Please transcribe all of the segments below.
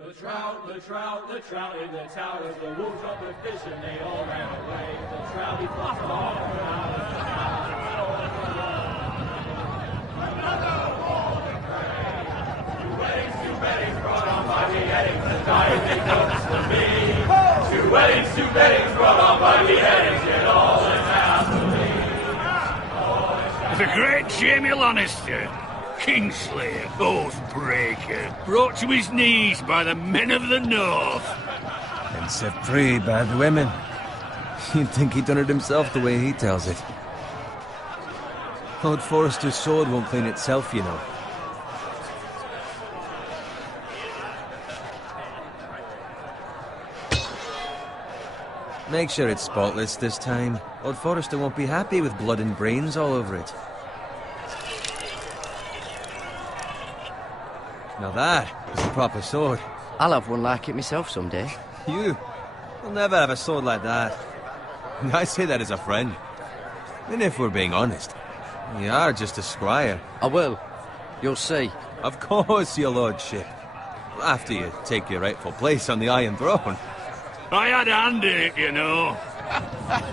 The trout in the towers, the wolves got the fish and they all ran away. The trout, he flopped off out of the Two weddings brought on by beheadings, the dying they comes to me. Two weddings brought on by beheadings, yet all is happily. The great Jamie Lannister, Kingslayer, Oathbreaker, brought to his knees by the men of the North. And set free by the women. You'd think he'd done it himself the way he tells it. Lord Forrester's sword won't clean itself, you know. Make sure it's spotless this time. Lord Forrester won't be happy with blood and brains all over it. Now that is a proper sword. I'll have one like it myself someday. You'll never have a sword like that. I say that as a friend. And if we're being honest, you are just a squire. I will. You'll see. Of course, your lordship. After you take your rightful place on the Iron Throne. I had a hand in it, you know.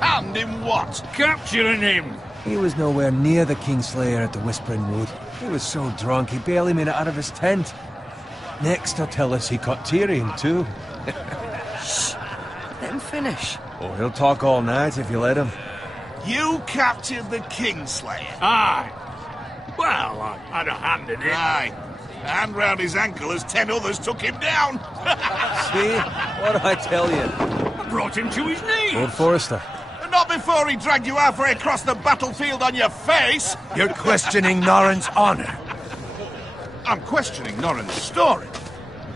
Hand in what? Capturing him. He was nowhere near the Kingslayer at the Whispering Wood. He was so drunk he barely made it out of his tent. Next, he'll tell us he caught Tyrion, too. Shh. Let him finish. Oh, he'll talk all night if you let him. You captured the Kingslayer? Aye. Well, I had a hand in it. Aye. A hand round his ankle as 10 others took him down. See? What did I tell you? I brought him to his knees. Lord Forrester. Not before he dragged you halfway across the battlefield on your face. You're questioning Norrin's honor. I'm questioning Norrin's story,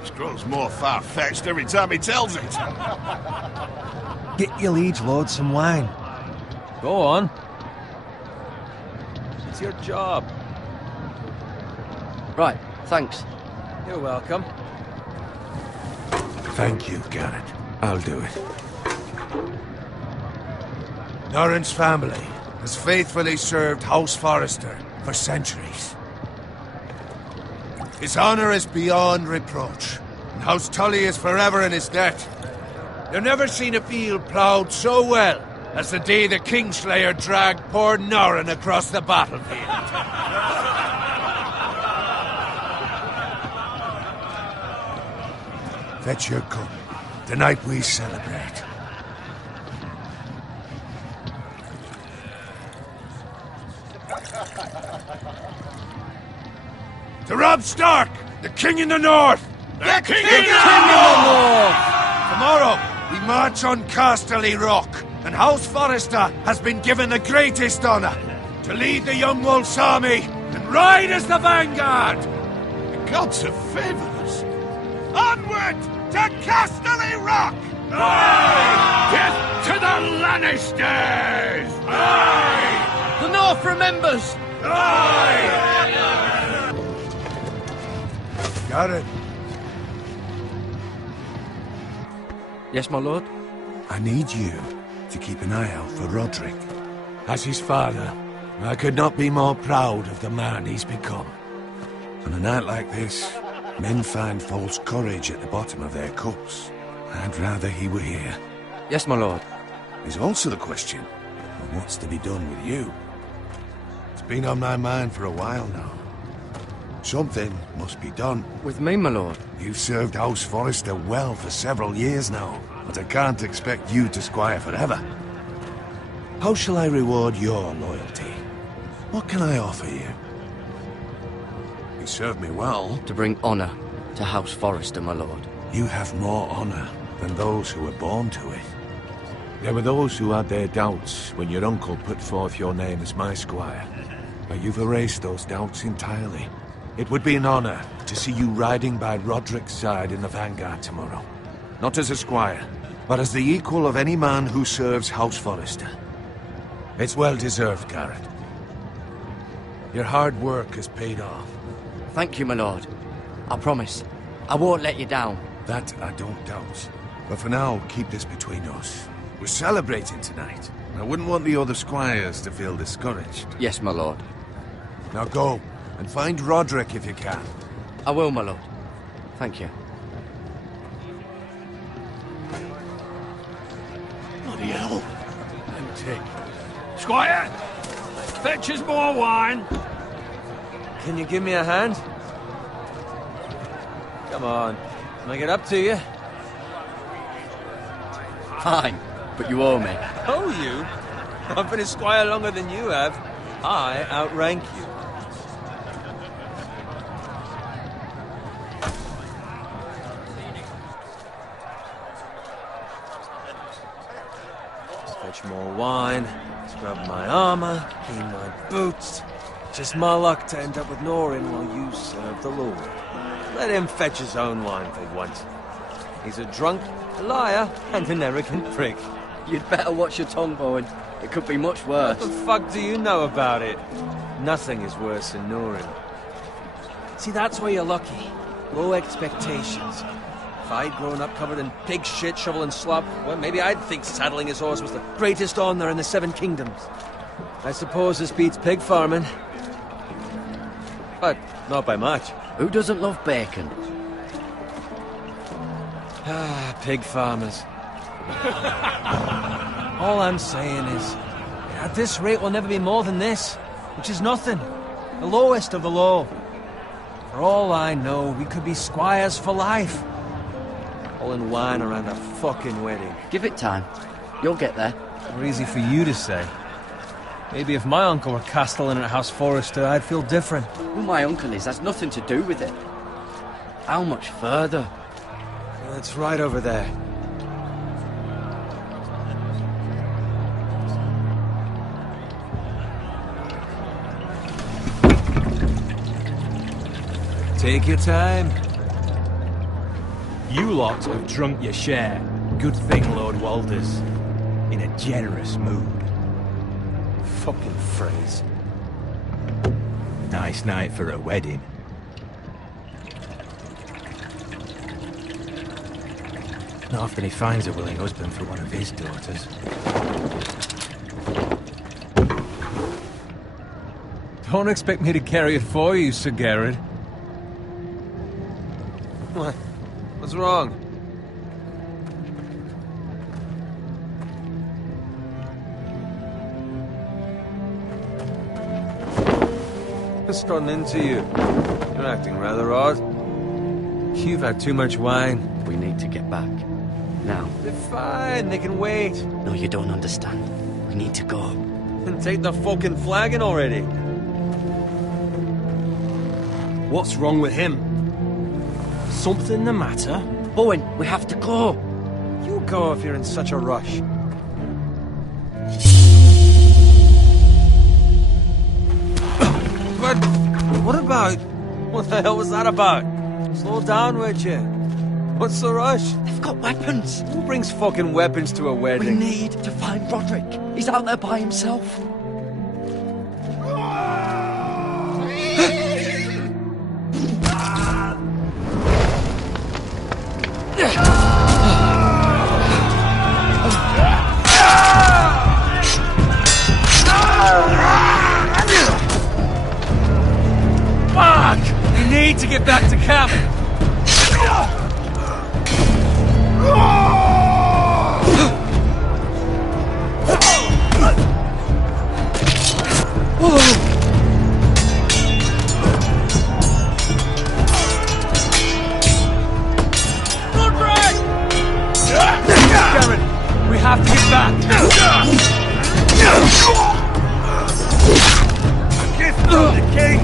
which grows more far-fetched every time he tells it. Get your liege lord some wine. Go on. It's your job. Right, thanks. You're welcome. Thank you, Garrett. I'll do it. Norrin's family has faithfully served House Forrester for centuries. His honor is beyond reproach, and House Tully is forever in his debt. You've never seen a field ploughed so well as the day the Kingslayer dragged poor Norrin across the battlefield. Fetch your cup. Tonight we celebrate. To Robb Stark, the King in the North! The King in the North! Tomorrow, we march on Casterly Rock, and House Forrester has been given the greatest honor to lead the Young Wolf's army and ride as the vanguard! The gods have favored us. Onward to Casterly Rock! Aye! Death to the Lannisters! Aye! The North remembers! Aye! Got it. Yes, my lord? I need you to keep an eye out for Roderick. As his father, I could not be more proud of the man he's become. On a night like this, men find false courage at the bottom of their cups. I'd rather he were here. Yes, my lord. There's also the question of what's to be done with you. It's been on my mind for a while now. Something must be done. With me, my lord? You've served House Forrester well for several years now, but I can't expect you to squire forever. How shall I reward your loyalty? What can I offer you? You served me well. To bring honor to House Forrester, my lord. You have more honor than those who were born to it. There were those who had their doubts when your uncle put forth your name as my squire. But you've erased those doubts entirely. It would be an honor to see you riding by Roderick's side in the vanguard tomorrow. Not as a squire, but as the equal of any man who serves House Forrester. It's well deserved, Garrett. Your hard work has paid off. Thank you, my lord. I promise. I won't let you down. That I don't doubt. But for now, keep this between us. We're celebrating tonight. I wouldn't want the other squires to feel discouraged. Yes, my lord. Now go, and find Roderick if you can. I will, my lord. Thank you. Bloody hell. Empty. Squire! Fetch us more wine. Can you give me a hand? Come on. Can I get up to you? Fine, but you owe me. Oh, you? I've been a squire longer than you have. I outrank you. Let's fetch more wine, scrub my armor, clean my boots. Just my luck to end up with Norin while you serve the Lord. Let him fetch his own wine for once. He's a drunk, a liar, and an arrogant prick. You'd better watch your tongue, Bowen. It could be much worse. What the fuck do you know about it? Nothing is worse than Norin. See, that's where you're lucky. Low expectations. If I'd grown up covered in pig shit, shovel and slop, well, maybe I'd think saddling his horse was the greatest honor in the Seven Kingdoms. I suppose this beats pig farming. But not by much. Who doesn't love bacon? Ah, pig farmers. All I'm saying is, at this rate we'll never be more than this, which is nothing. The lowest of the low. For all I know, we could be squires for life. Pulling wine around a fucking wedding. Give it time. You'll get there. More easy for you to say. Maybe if my uncle were castellan at House Forrester, I'd feel different. Who my uncle is has nothing to do with it. How much further? It's right over there. Take your time. You lot have drunk your share. Good thing Lord Walder's in a generous mood. Fucking phrase. Nice night for a wedding. Not often he finds a willing husband for one of his daughters. Don't expect me to carry it for you, Sir Garrett. What? What's wrong? What's gotten into you? You're acting rather odd. You've had too much wine. We need to get back. Now. They're fine, they can wait. No, you don't understand. We need to go. Then take the fucking flagon already. What's wrong with him? Something the matter? Bowen, we have to go. You go if you're in such a rush. But what about? What the hell was that about? Slow down, would you? What's the rush? They've got weapons. Who brings fucking weapons to a We wedding? need to find Roderick. He's out there by himself. Fuck! We need to get back to camp. We have to get back. A gift from the king.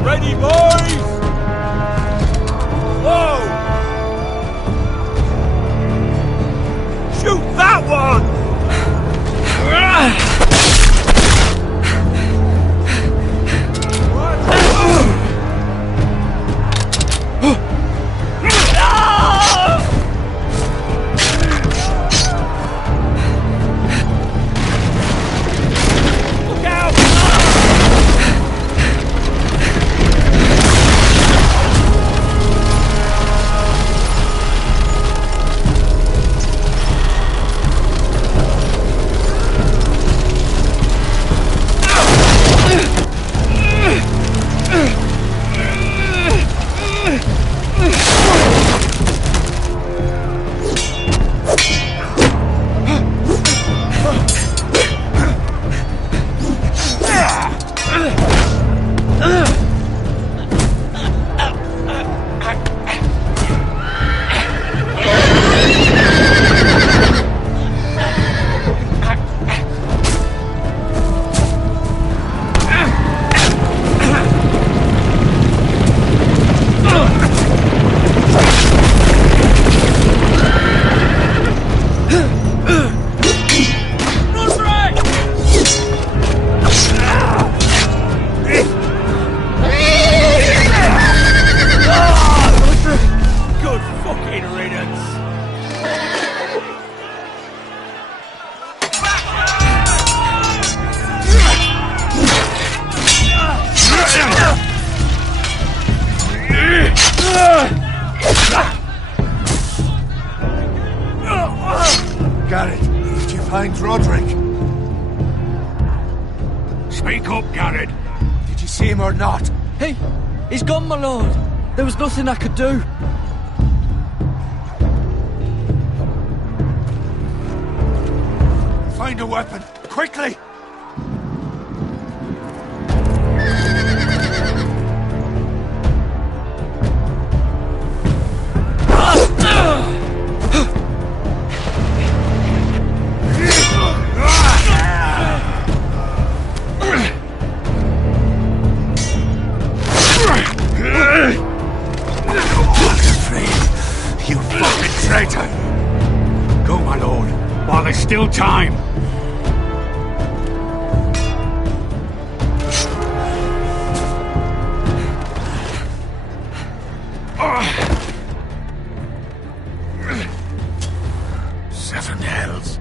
Ready, boys! Whoa! Shoot that one! Look out! find Roderick? Speak up, Garrett. Did you see him or not? Hey, he's gone, my lord. There was nothing I could do. Find a weapon, quickly! Still time. Seven hells.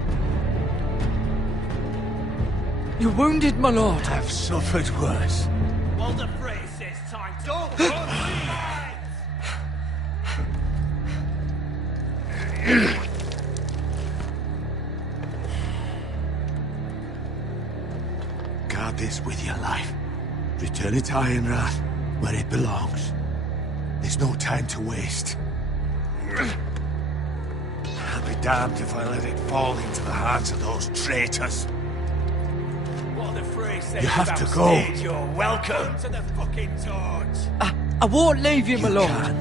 You're wounded, my lord. I've suffered worse. Well, the phrase says time. Don't run, Guard this with your life. Return it to Ironrath, where it belongs. There's no time to waste. I'll be damned if I let it fall into the hands of those traitors. What the phrase says You have about to go. stage, you're welcome to the fucking torch. I won't leave you, my lord. Can,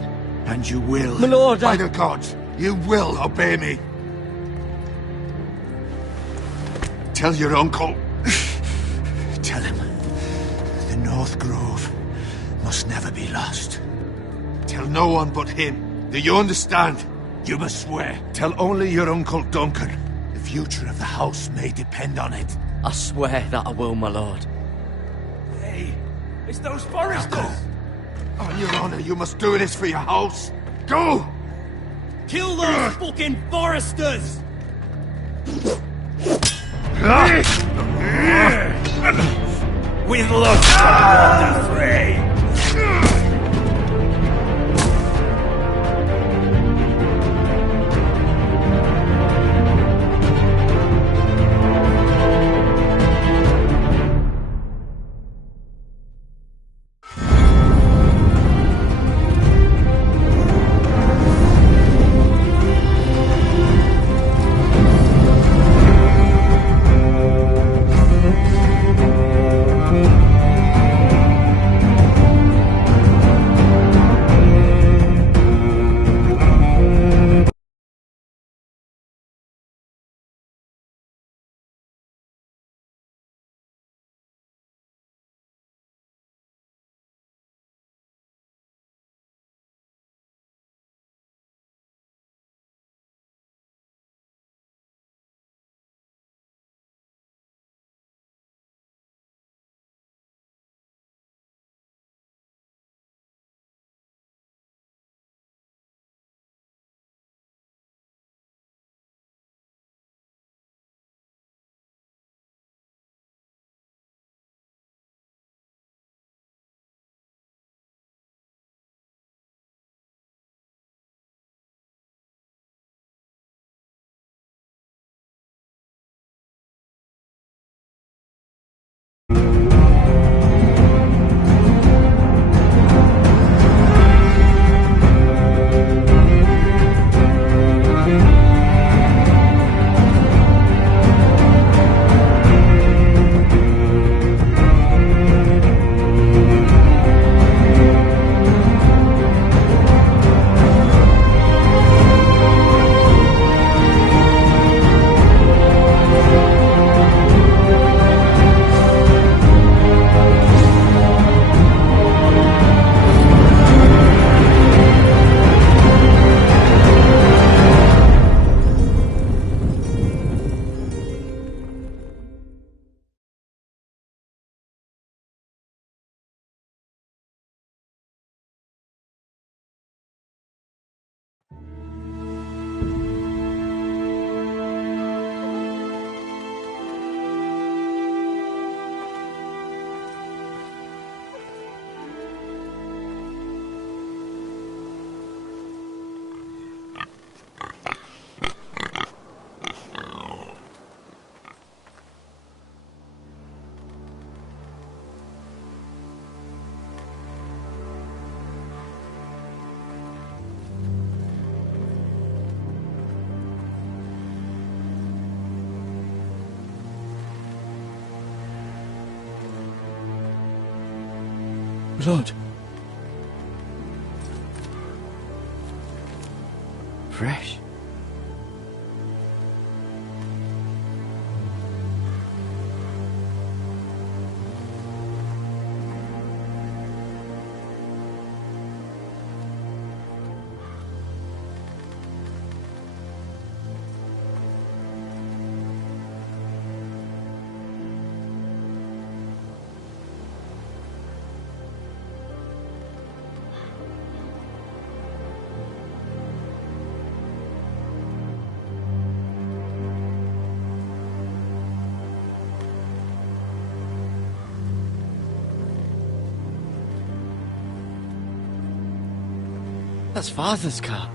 and you will. My lord, By the gods, you will obey me. Tell your uncle. Tell him the North Grove must never be lost. Tell no one but him. Do you understand? You must swear. Tell only your Uncle Duncan. The future of the house may depend on it. I swear that I will, my lord. Hey, it's those foresters. Now go. On your honor, you must do this for your house. Go! Kill those fucking foresters! With luck, the fray. Blood. Fresh. That's Father's car.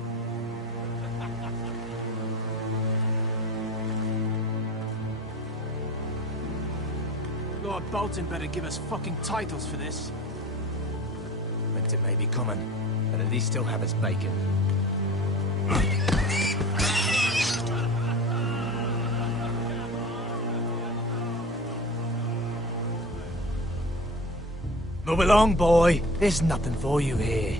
Lord Bolton better give us fucking titles for this. Winter may be coming, but at least he'll have his bacon. Move along, boy. There's nothing for you here.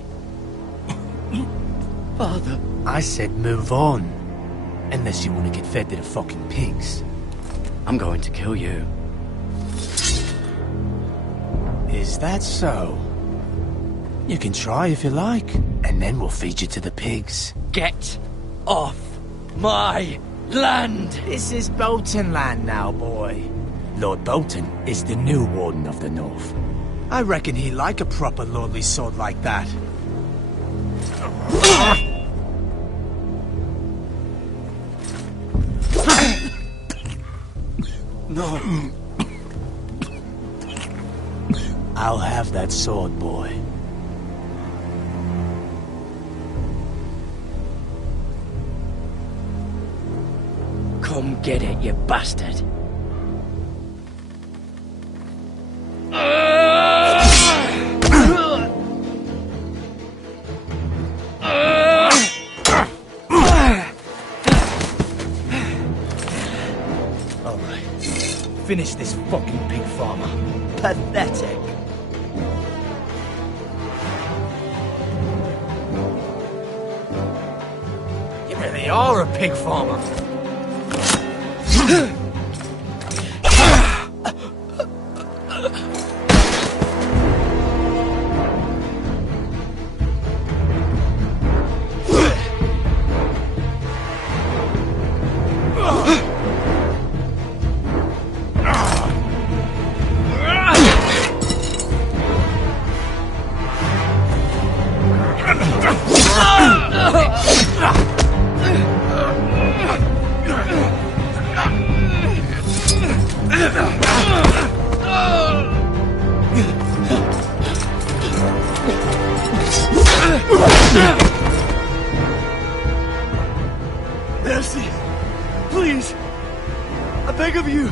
Father. I said move on. Unless you want to get fed to the fucking pigs. I'm going to kill you. Is that so? You can try if you like, and then we'll feed you to the pigs. Get off my land! This is Bolton land now, boy. Lord Bolton is the new Warden of the North. I reckon he'd like a proper lordly sword like that. No. I'll have that sword, boy. Come get it, you bastard. Finish this fucking pig farmer. Pathetic. You really are a pig farmer. Mercy! Please! I beg of you!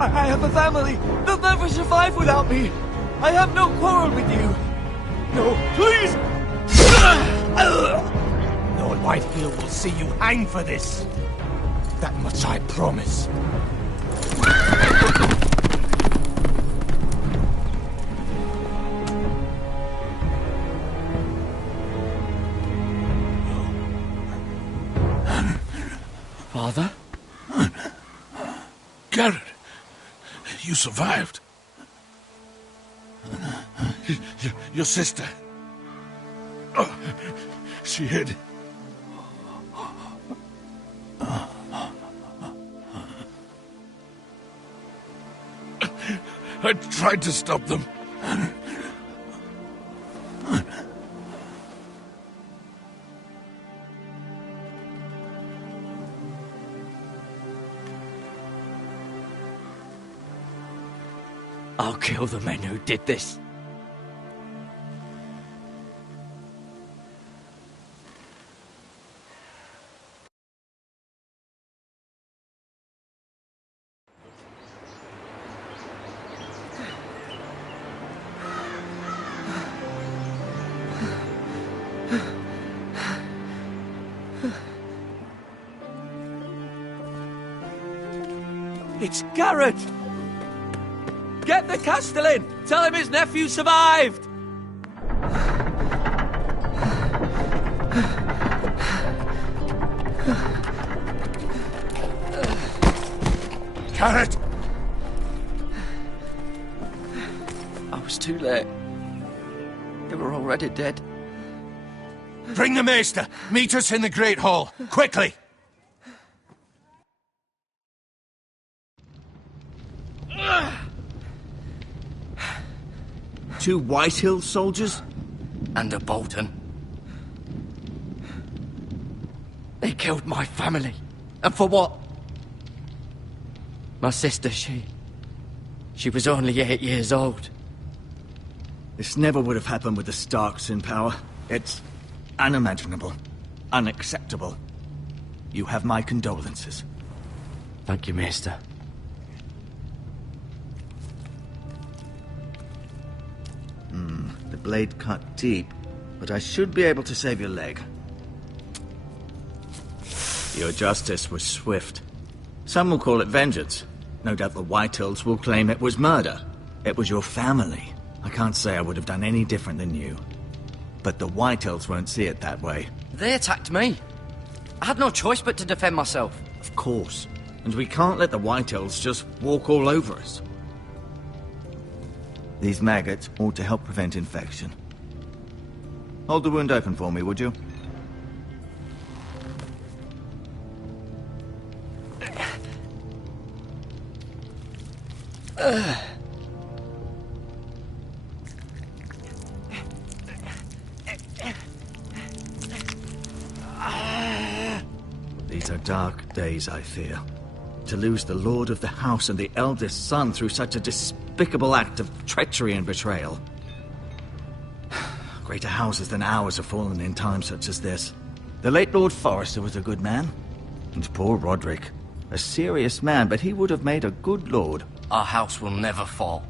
I have a family! They'll never survive without me! I have no quarrel with you! No, please! Lord Whitefield will see you hang for this! That much I promise. Father? Garrett, you survived. Your sister. Oh, she hid. I tried to stop them. I'll kill the men who did this. It's Garrett! Get the Castellan! Tell him his nephew survived! carrot! I was too late. They were already dead. Bring the maester! Meet us in the Great Hall! Quickly! Two Whitehill soldiers? And a Bolton. They killed my family. And for what? My sister, she was only 8 years old. This never would have happened with the Starks in power. It's unimaginable. Unacceptable. You have my condolences. Thank you, Maester. The blade cut deep, but I should be able to save your leg. Your justice was swift. Some will call it vengeance. No doubt the Whitehills will claim it was murder. It was your family. I can't say I would have done any different than you. But the Whitehills won't see it that way. They attacked me. I had no choice but to defend myself. Of course. And we can't let the Whitehills just walk all over us. These maggots ought to help prevent infection. Hold the wound open for me, would you? These are dark days, I fear. To lose the lord of the house and the eldest son through such a despicable act of treachery and betrayal. Greater houses than ours have fallen in times such as this. The late Lord Forrester was a good man. And poor Roderick. A serious man, but he would have made a good lord. Our house will never fall.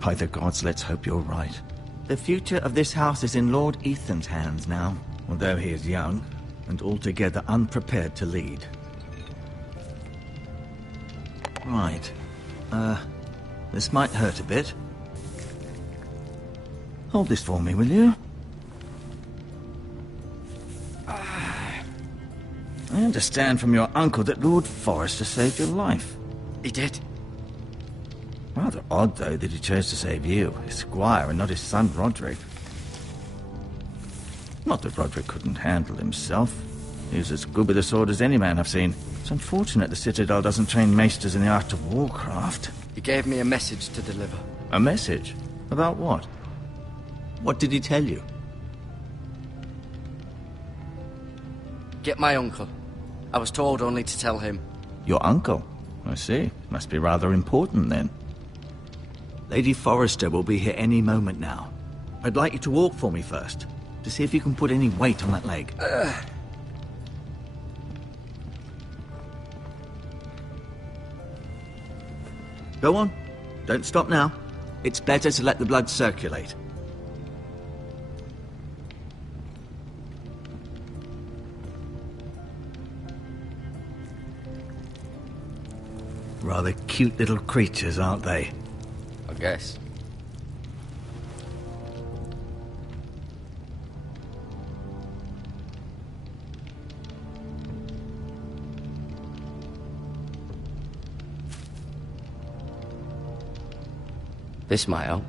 By the gods, let's hope you're right. The future of this house is in Lord Ethan's hands now, although he is young and altogether unprepared to lead. Right. This might hurt a bit. Hold this for me, will you? I understand from your uncle that Lord Forrester saved your life. He did. Rather odd, though, that he chose to save you, his squire, and not his son Roderick. Not that Roderick couldn't handle himself. He was as good with a sword as any man I've seen. It's unfortunate the Citadel doesn't train maesters in the art of warcraft. He gave me a message to deliver. A message? About what? What did he tell you? Get my uncle. I was told only to tell him. Your uncle? I see. Must be rather important, then. Lady Forrester will be here any moment now. I'd like you to walk for me first, to see if you can put any weight on that leg. Go on. Don't stop now. It's better to let the blood circulate. Rather cute little creatures, aren't they? I guess. This might help.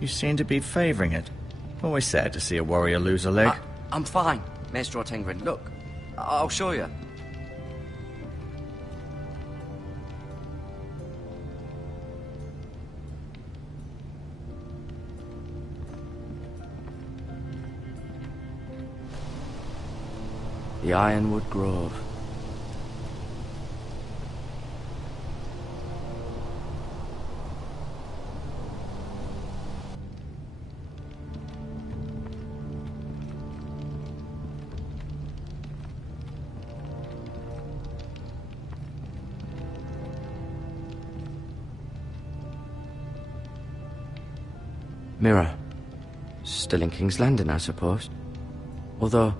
You seem to be favouring it. Always sad to see a warrior lose a leg. I'm fine, Maestro Tengrin. Look, I'll show you. The Ironwood Grove. Mirror. Still in King's Landing, I suppose. Although,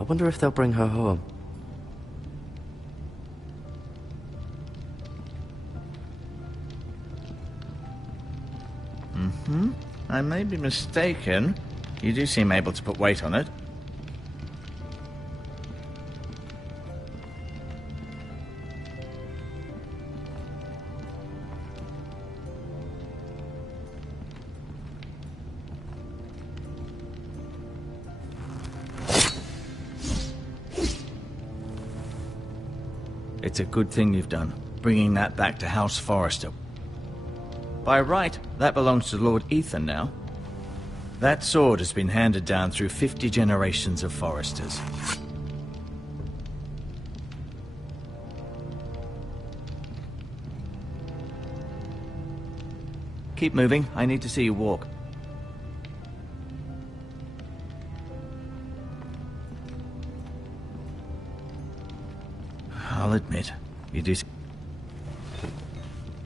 I wonder if they'll bring her home. I may be mistaken. You do seem able to put weight on it. It's a good thing you've done, bringing that back to House Forrester. By right, that belongs to Lord Ethan now. That sword has been handed down through 50 generations of Forresters. Keep moving. I need to see you walk. I'll admit, you do...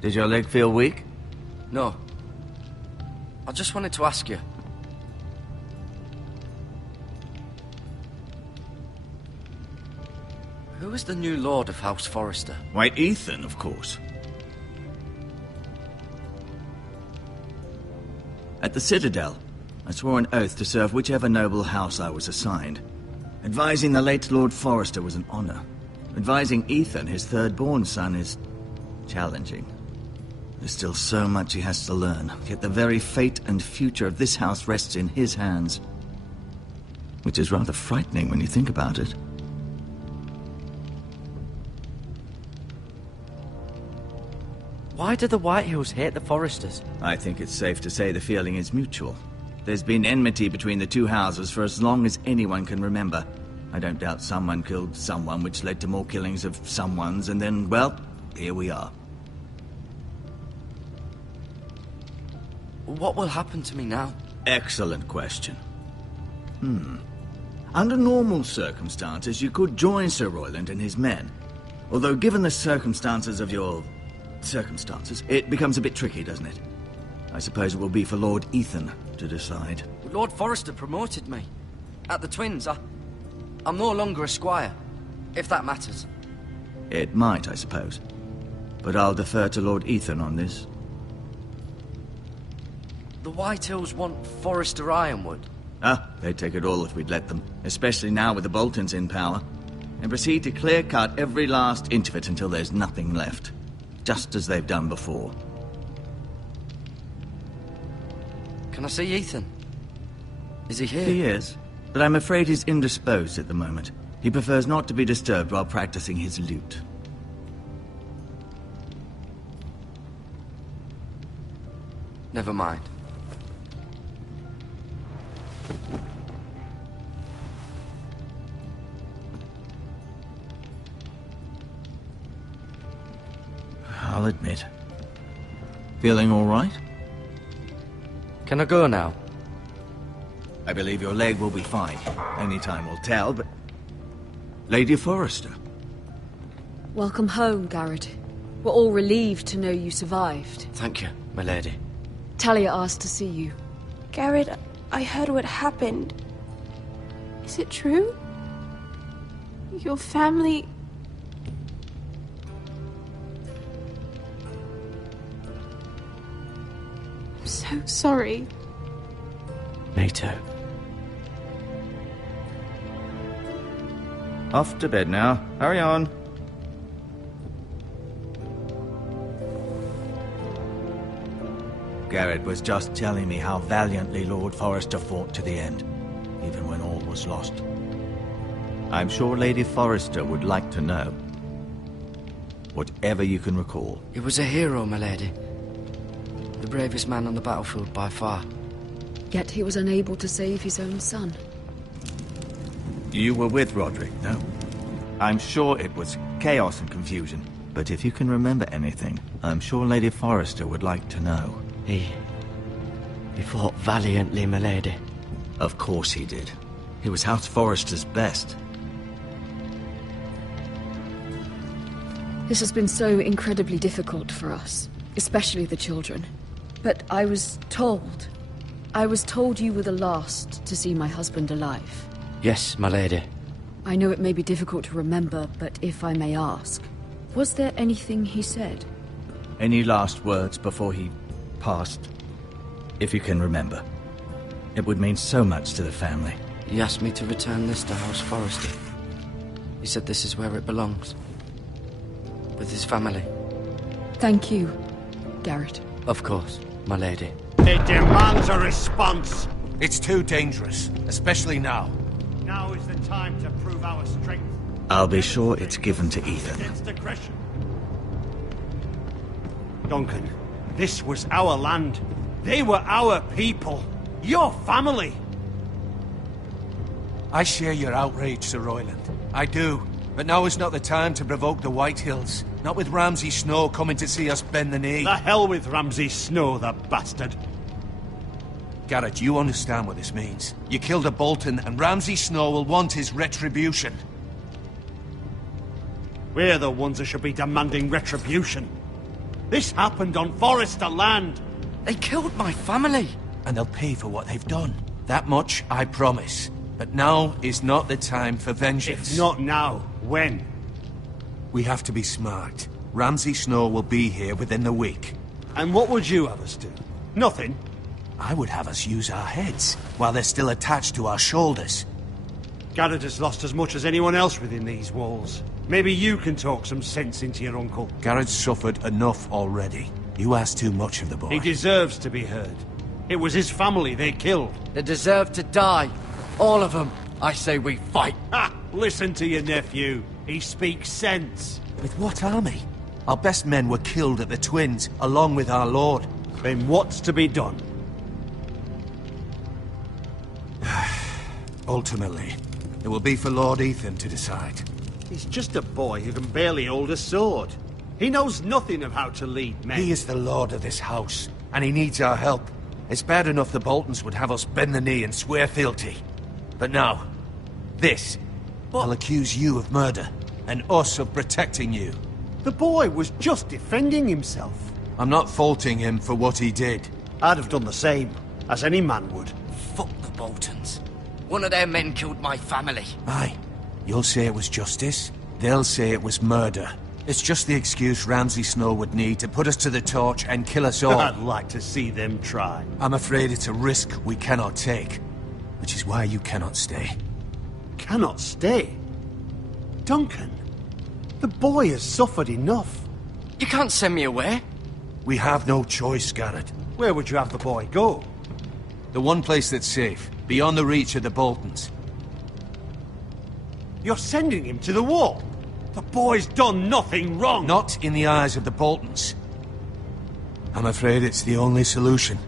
Did your leg feel weak? No. I just wanted to ask you. Who is the new Lord of House Forrester? Why, Ethan, of course. At the Citadel, I swore an oath to serve whichever noble house I was assigned. Advising the late Lord Forrester was an honor. Advising Ethan, his third-born son, is challenging. There's still so much he has to learn, yet the very fate and future of this house rests in his hands. Which is rather frightening when you think about it. Why do the Whitehills hate the Forresters? I think it's safe to say the feeling is mutual. There's been enmity between the two houses for as long as anyone can remember. I don't doubt someone killed someone, which led to more killings of someones, and then, well, here we are. What will happen to me now? Excellent question. Under normal circumstances, you could join Sir Royland and his men. Although, given the circumstances of your... circumstances, it becomes a bit tricky, doesn't it? I suppose it will be for Lord Ethan to decide. Lord Forrester promoted me. At the Twins, I'm no longer a squire, if that matters. It might, I suppose. But I'll defer to Lord Ethan on this. The Whitehills want Forrester Ironwood. They'd take it all if we'd let them. Especially now with the Boltons in power. And proceed to clear-cut every last inch of it until there's nothing left. Just as they've done before. Can I see Ethan? Is he here? He is, but I'm afraid he's indisposed at the moment. He prefers not to be disturbed while practicing his lute. Never mind. I'll admit. Feeling all right? Can I go now? I believe your leg will be fine. Only time will tell, but... Lady Forrester. Welcome home, Garrett. We're all relieved to know you survived. Thank you, my lady. Talia asked to see you. Garrett, I heard what happened. Is it true? Your family... I'm so sorry. Me too. Off to bed now. Hurry on. Garrett was just telling me how valiantly Lord Forrester fought to the end, even when all was lost. I'm sure Lady Forrester would like to know. Whatever you can recall. He was a hero, my lady. The bravest man on the battlefield by far. Yet he was unable to save his own son. You were with Roderick, no? I'm sure it was chaos and confusion. But if you can remember anything, I'm sure Lady Forrester would like to know. He fought valiantly, my lady. Of course he did. He was House Forrester's best. This has been so incredibly difficult for us, especially the children. But I was told you were the last to see my husband alive. Yes, my lady. I know it may be difficult to remember, but if I may ask, was there anything he said? Any last words before he passed? If you can remember. It would mean so much to the family. He asked me to return this to House Forrester. He said this is where it belongs. With his family. Thank you, Garrett. Of course, my lady. It demands a response. It's too dangerous, especially now. Now is the time to prove our strength. I'll be sure it's given to Ethan. Against aggression. Duncan, this was our land. They were our people. Your family. I share your outrage, Sir Royland. I do. But now is not the time to provoke the White Hills. Not with Ramsay Snow coming to see us bend the knee. The hell with Ramsay Snow, the bastard. Garrett, you understand what this means. You killed a Bolton, and Ramsay Snow will want his retribution. We're the ones that should be demanding retribution. This happened on Forrester land. They killed my family. And they'll pay for what they've done. That much, I promise. But now is not the time for vengeance. If not now, when? We have to be smart. Ramsay Snow will be here within the week. And what would you have us do? Nothing. I would have us use our heads, while they're still attached to our shoulders. Garrett has lost as much as anyone else within these walls. Maybe you can talk some sense into your uncle. Garrett's suffered enough already. You ask too much of the boy. He deserves to be heard. It was his family they killed. They deserve to die. All of them. I say we fight. Ha! Listen to your nephew. He speaks sense. With what army? Our best men were killed at the Twins, along with our lord. Then what's to be done? Ultimately, it will be for Lord Ethan to decide. He's just a boy who can barely hold a sword. He knows nothing of how to lead men. He is the lord of this house, and he needs our help. It's bad enough the Boltons would have us bend the knee and swear fealty. But now, this. I'll accuse you of murder, and us of protecting you. The boy was just defending himself. I'm not faulting him for what he did. I'd have done the same, as any man would. Fuck the Boltons. One of their men killed my family. Aye. You'll say it was justice. They'll say it was murder. It's just the excuse Ramsay Snow would need to put us to the torch and kill us all. I'd like to see them try. I'm afraid it's a risk we cannot take. Which is why you cannot stay. Cannot stay? Duncan, the boy has suffered enough. You can't send me away. We have no choice, Garrett. Where would you have the boy go? The one place that's safe, beyond the reach of the Boltons. You're sending him to the wall? The boy's done nothing wrong! Not in the eyes of the Boltons. I'm afraid it's the only solution.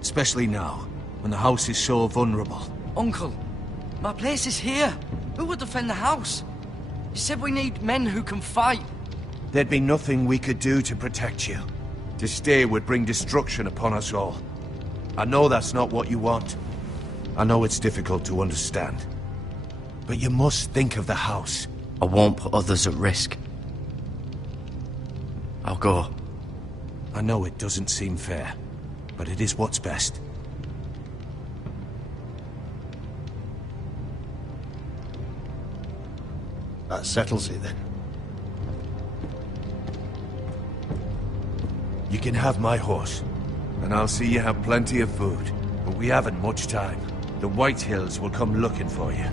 Especially now, when the house is so vulnerable. Uncle, my place is here. Who would defend the house? You said we need men who can fight. There'd be nothing we could do to protect you. To stay would bring destruction upon us all. I know that's not what you want. I know it's difficult to understand. But you must think of the house. I won't put others at risk. I'll go. I know it doesn't seem fair, but it is what's best. That settles it then. You can have my horse, and I'll see you have plenty of food. But we haven't much time. The White Hills will come looking for you.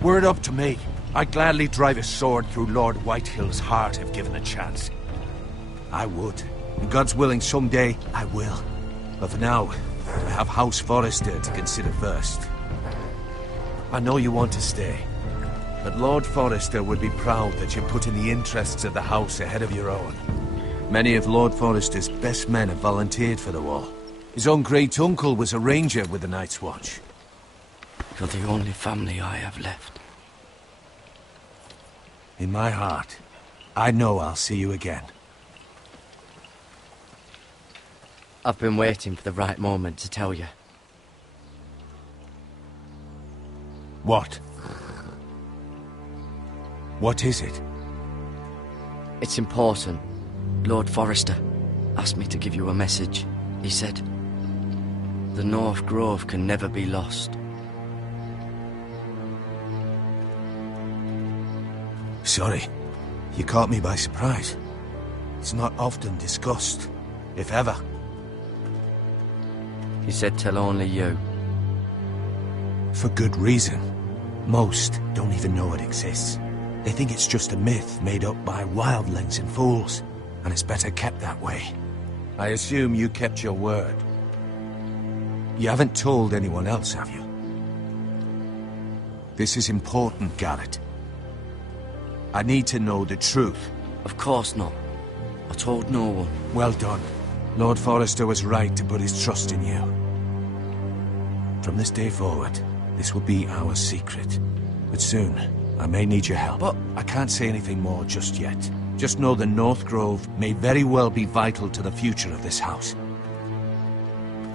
Were it up to me, I'd gladly drive a sword through Lord Whitehill's heart if given the chance. I would. And God's willing, someday I will. But for now, I have House Forrester to consider first. I know you want to stay, but Lord Forrester would be proud that you're putting the interests of the house ahead of your own. Many of Lord Forrester's best men have volunteered for the war. His own great-uncle was a ranger with the Night's Watch. You're the only family I have left. In my heart, I know I'll see you again. I've been waiting for the right moment to tell you. What? What is it? It's important. Lord Forrester asked me to give you a message. He said, the North Grove can never be lost. Sorry. You caught me by surprise. It's not often discussed, if ever. He said tell only you. For good reason. Most don't even know it exists. They think it's just a myth made up by wildlings and fools, and it's better kept that way. I assume you kept your word. You haven't told anyone else, have you? This is important, Garrett. I need to know the truth. Of course not. I told no one. Well done. Lord Forrester was right to put his trust in you. From this day forward, this will be our secret. But soon, I may need your help. But I can't say anything more just yet. Just know the North Grove may very well be vital to the future of this house.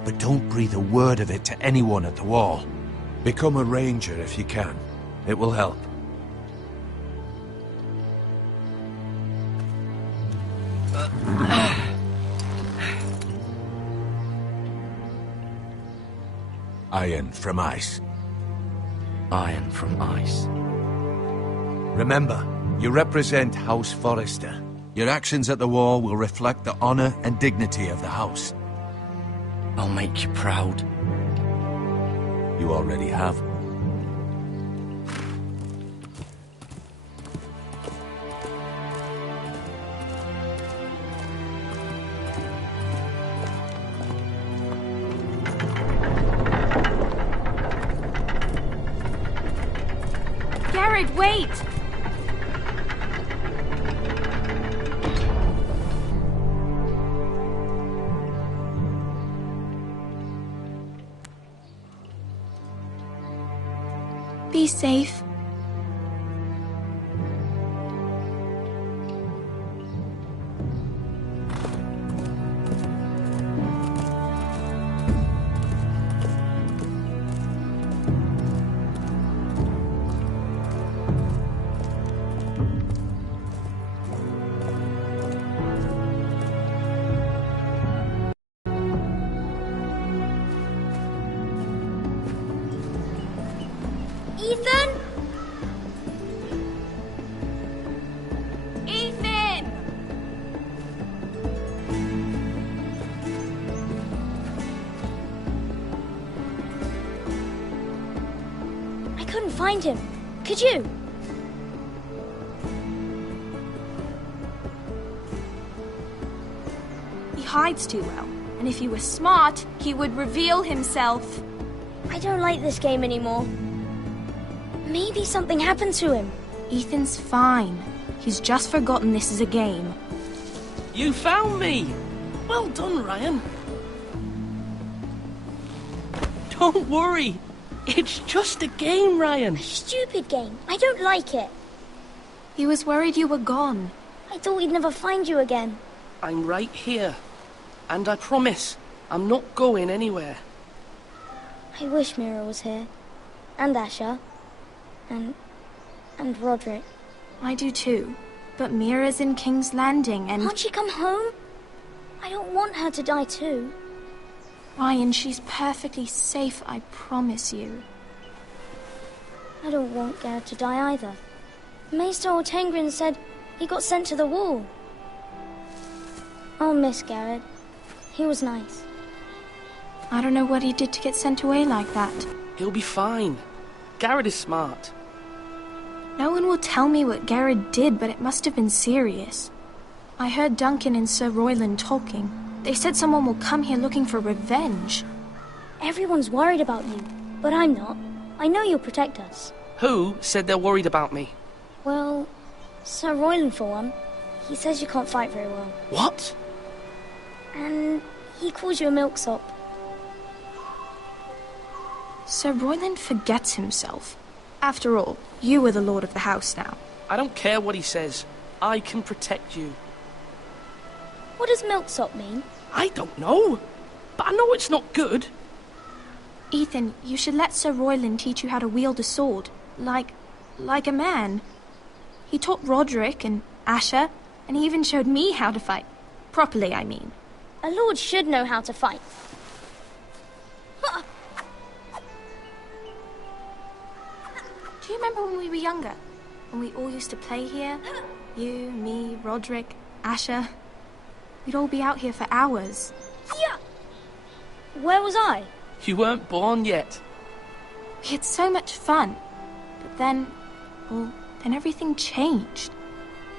But don't breathe a word of it to anyone at the wall. Become a ranger if you can. It will help. Iron from ice. Iron from ice. Remember, you represent House Forrester. Your actions at the wall will reflect the honor and dignity of the house. I'll make you proud. You already have. Garrett, wait! Be safe. Ethan? Ethan! I couldn't find him. Could you? He hides too well, and if he were smart, he would reveal himself. I don't like this game anymore. Maybe something happened to him. Ethan's fine. He's just forgotten this is a game. You found me! Well done, Ryan. Don't worry. It's just a game, Ryan. A stupid game. I don't like it. He was worried you were gone. I thought we'd never find you again. I'm right here. And I promise, I'm not going anywhere. I wish Mira was here. And Asher. And Roderick. I do too. But Mira's in King's Landing and... Can't she come home? I don't want her to die too. Ryan, she's perfectly safe, I promise you. I don't want Garrett to die either. Maester Ortengrin said he got sent to the wall. I'll miss Garrett. He was nice. I don't know what he did to get sent away like that. He'll be fine. Garrett is smart. No one will tell me what Garrett did, but it must have been serious. I heard Duncan and Sir Royland talking. They said someone will come here looking for revenge. Everyone's worried about you, but I'm not. I know you'll protect us. Who said they're worried about me? Well, Sir Royland for one. He says you can't fight very well. What? And he calls you a milksop. Sir Royland forgets himself. After all, you are the lord of the house now. I don't care what he says. I can protect you. What does milksop mean? I don't know. But I know it's not good. Ethan, you should let Sir Royland teach you how to wield a sword. Like a man. He taught Roderick and Asher, and he even showed me how to fight. Properly, I mean. A lord should know how to fight. Do you remember when we were younger? When we all used to play here? You, me, Roderick, Asher. We'd all be out here for hours. Yeah. Where was I? You weren't born yet. We had so much fun. But then, then everything changed.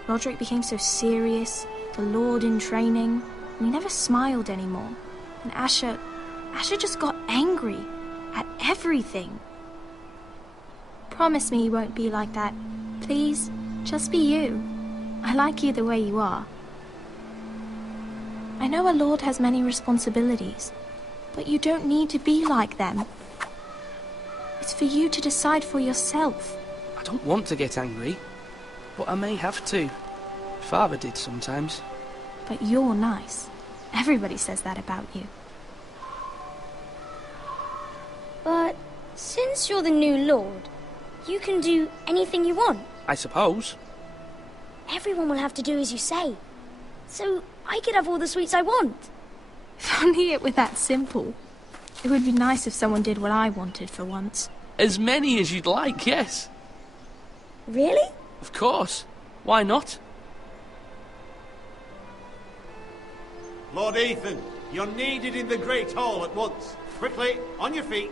Roderick became so serious, the Lord in training, and he never smiled anymore. And Asher just got angry at everything. Promise me you won't be like that. Please, just be you. I like you the way you are. I know a lord has many responsibilities, but you don't need to be like them. It's for you to decide for yourself. I don't want to get angry, but I may have to. Father did sometimes. But you're nice. Everybody says that about you. But since you're the new lord, you can do anything you want. I suppose. Everyone will have to do as you say. So I could have all the sweets I want. If only it were that simple. It would be nice if someone did what I wanted for once. As many as you'd like, yes. Really? Of course. Why not? Lord Ethan, you're needed in the Great Hall at once. Quickly, on your feet.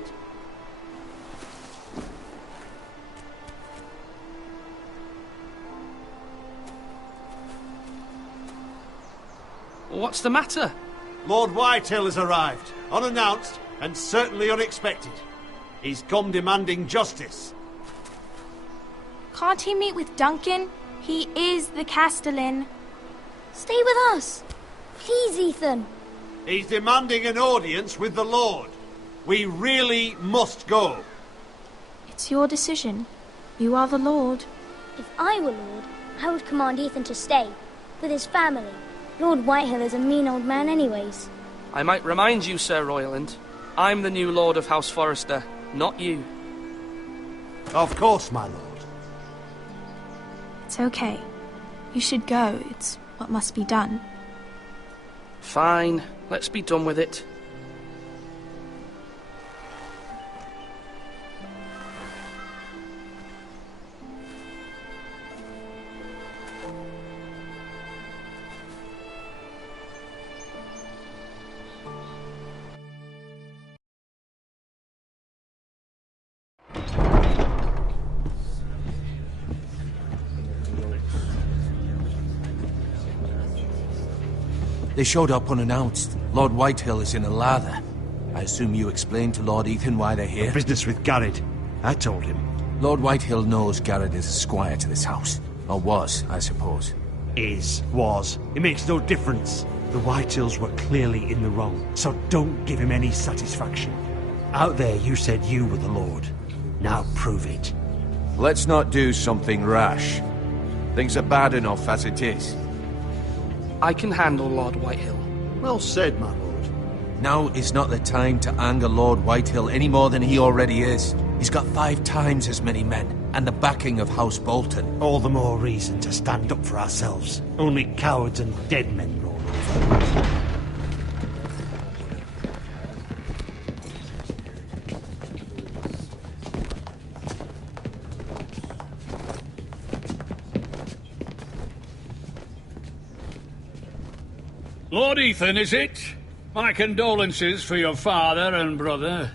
What's the matter? Lord Whitehill has arrived, unannounced and certainly unexpected. He's come demanding justice. Can't he meet with Duncan? He is the Castellan. Stay with us. Please, Ethan. He's demanding an audience with the Lord. We really must go. It's your decision. You are the Lord. If I were Lord, I would command Ethan to stay, with his family. Lord Whitehill is a mean old man anyways. I might remind you, Sir Royland, I'm the new Lord of House Forrester, not you. Of course, my lord. It's okay. You should go. It's what must be done. Fine. Let's be done with it. They showed up unannounced. Lord Whitehill is in a lather. I assume you explained to Lord Ethan why they're here? Business with Garrett. I told him. Lord Whitehill knows Garrett is a squire to this house. Or was, I suppose. Was. It makes no difference. The Whitehills were clearly in the wrong, so don't give him any satisfaction. Out there you said you were the Lord. Now prove it. Let's not do something rash. Things are bad enough as it is. I can handle Lord Whitehill. Well said, my lord. Now is not the time to anger Lord Whitehill any more than he already is. He's got 5 times as many men, and the backing of House Bolton. All the more reason to stand up for ourselves. Only cowards and dead men roll over. Lord Ethan, is it? My condolences for your father and brother.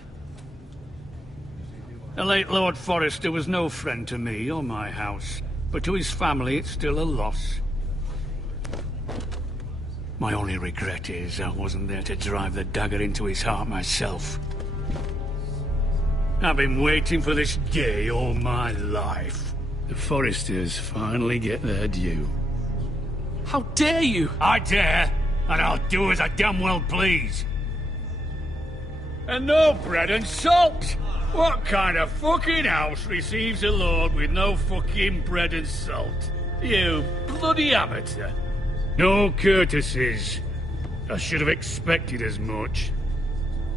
The late Lord Forrester was no friend to me or my house, but to his family it's still a loss. My only regret is I wasn't there to drive the dagger into his heart myself. I've been waiting for this day all my life. The Forresters finally get their due. How dare you! I dare! And I'll do as I damn well please. And no bread and salt! What kind of fucking house receives a lord with no fucking bread and salt? You bloody amateur. No courtesies. I should have expected as much.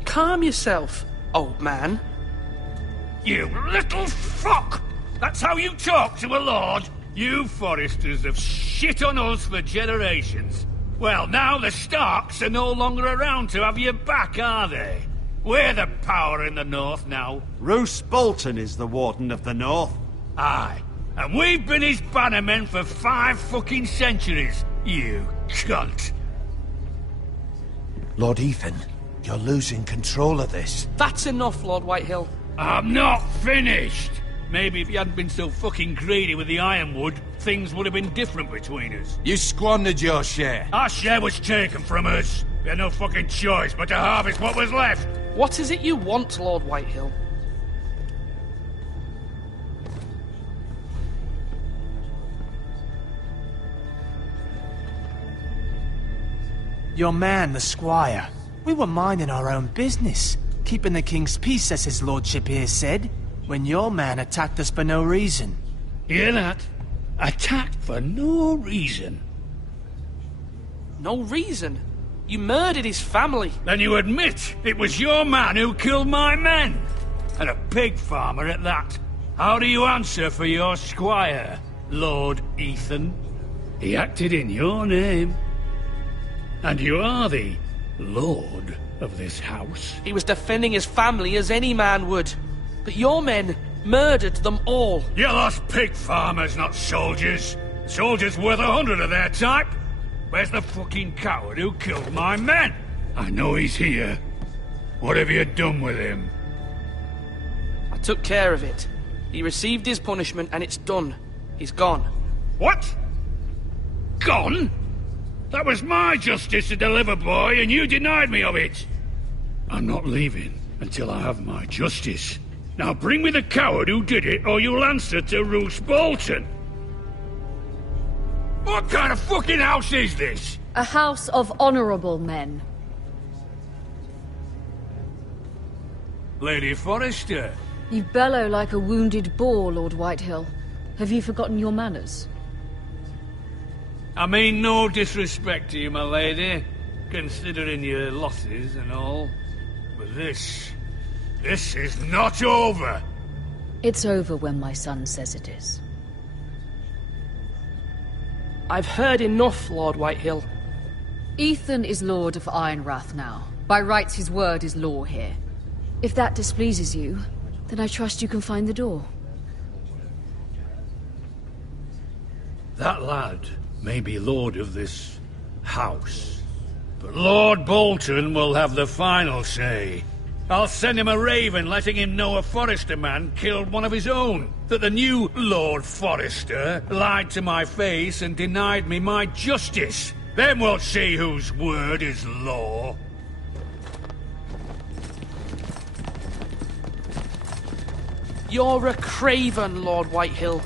Calm yourself, old man. You little fuck! That's how you talk to a lord? You Foresters have shit on us for generations. Well, now the Starks are no longer around to have your back, are they? We're the power in the north now. Roose Bolton is the Warden of the North. Aye. And we've been his bannermen for 5 fucking centuries, you cunt. Lord Ethan, you're losing control of this. That's enough, Lord Whitehill. I'm not finished. Maybe if you hadn't been so fucking greedy with the ironwood, things would have been different between us. You squandered your share. Our share was taken from us. We had no fucking choice but to harvest what was left. What is it you want, Lord Whitehill? Your man, the squire. We were minding our own business, keeping the king's peace, as his lordship here said, when your man attacked us for no reason. Hear that? Attacked for no reason. No reason? You murdered his family. Then you admit it was your man who killed my men. And a pig farmer at that. How do you answer for your squire, Lord Ethan? He acted in your name. And you are the lord of this house. He was defending his family as any man would. But your men murdered them all. You lost pig farmers, not soldiers. Soldiers worth 100 of their type. Where's the fucking coward who killed my men? I know he's here. What have you done with him? I took care of it. He received his punishment and it's done. He's gone. What? Gone? That was my justice to deliver, boy, and you denied me of it. I'm not leaving until I have my justice. Now bring me the coward who did it, or you'll answer to Roose Bolton. What kind of fucking house is this? A house of honourable men. Lady Forrester. You bellow like a wounded boar, Lord Whitehill. Have you forgotten your manners? I mean no disrespect to you, my lady, considering your losses and all. But this is not over. It's over when my son says it is. I've heard enough, Lord Whitehill. Ethan is Lord of Ironrath now. By rights, his word is law here. If that displeases you, then I trust you can find the door. That lad may be lord of this house, but Lord Bolton will have the final say. I'll send him a raven letting him know a Forrester man killed one of his own, that the new Lord Forrester lied to my face and denied me my justice. Then we'll see whose word is law. You're a craven, Lord Whitehill.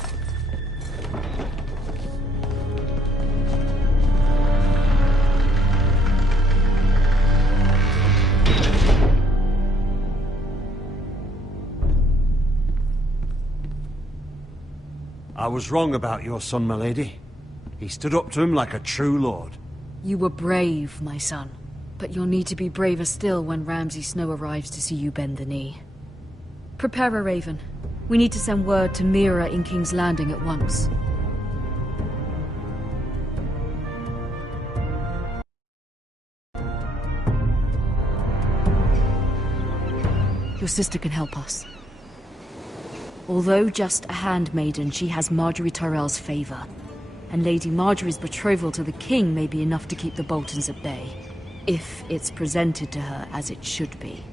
I was wrong about your son, my lady. He stood up to him like a true lord. You were brave, my son. But you'll need to be braver still when Ramsay Snow arrives to see you bend the knee. Prepare a raven. We need to send word to Mira in King's Landing at once. Your sister can help us. Although just a handmaiden, she has Marjorie Tyrell's favour. And Lady Marjorie's betrothal to the king may be enough to keep the Boltons at bay. If it's presented to her as it should be.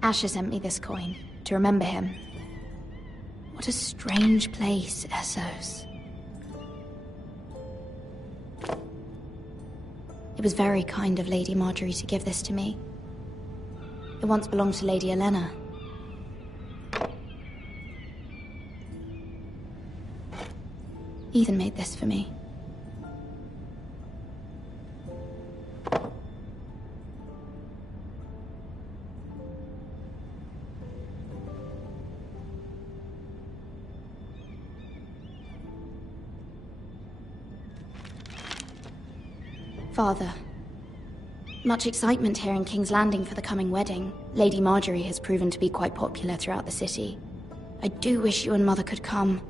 Asher sent me this coin to remember him. What a strange place, Essos. It was very kind of Lady Marjorie to give this to me. It once belonged to Lady Elena. Ethan made this for me. Father. Much excitement here in King's Landing for the coming wedding. Lady Marjorie has proven to be quite popular throughout the city. I do wish you and Mother could come,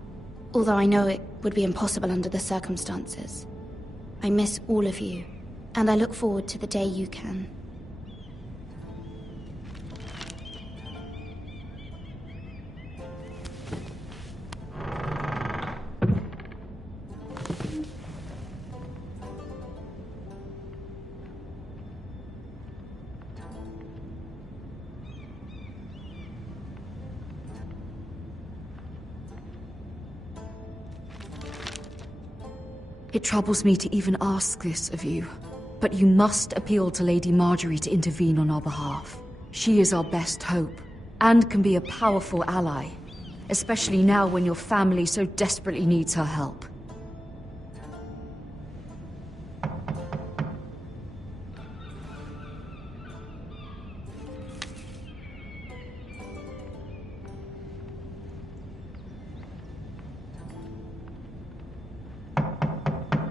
although I know it would be impossible under the circumstances. I miss all of you, and I look forward to the day you can. It troubles me to even ask this of you, but you must appeal to Lady Marjorie to intervene on our behalf. She is our best hope, and can be a powerful ally, especially now when your family so desperately needs her help.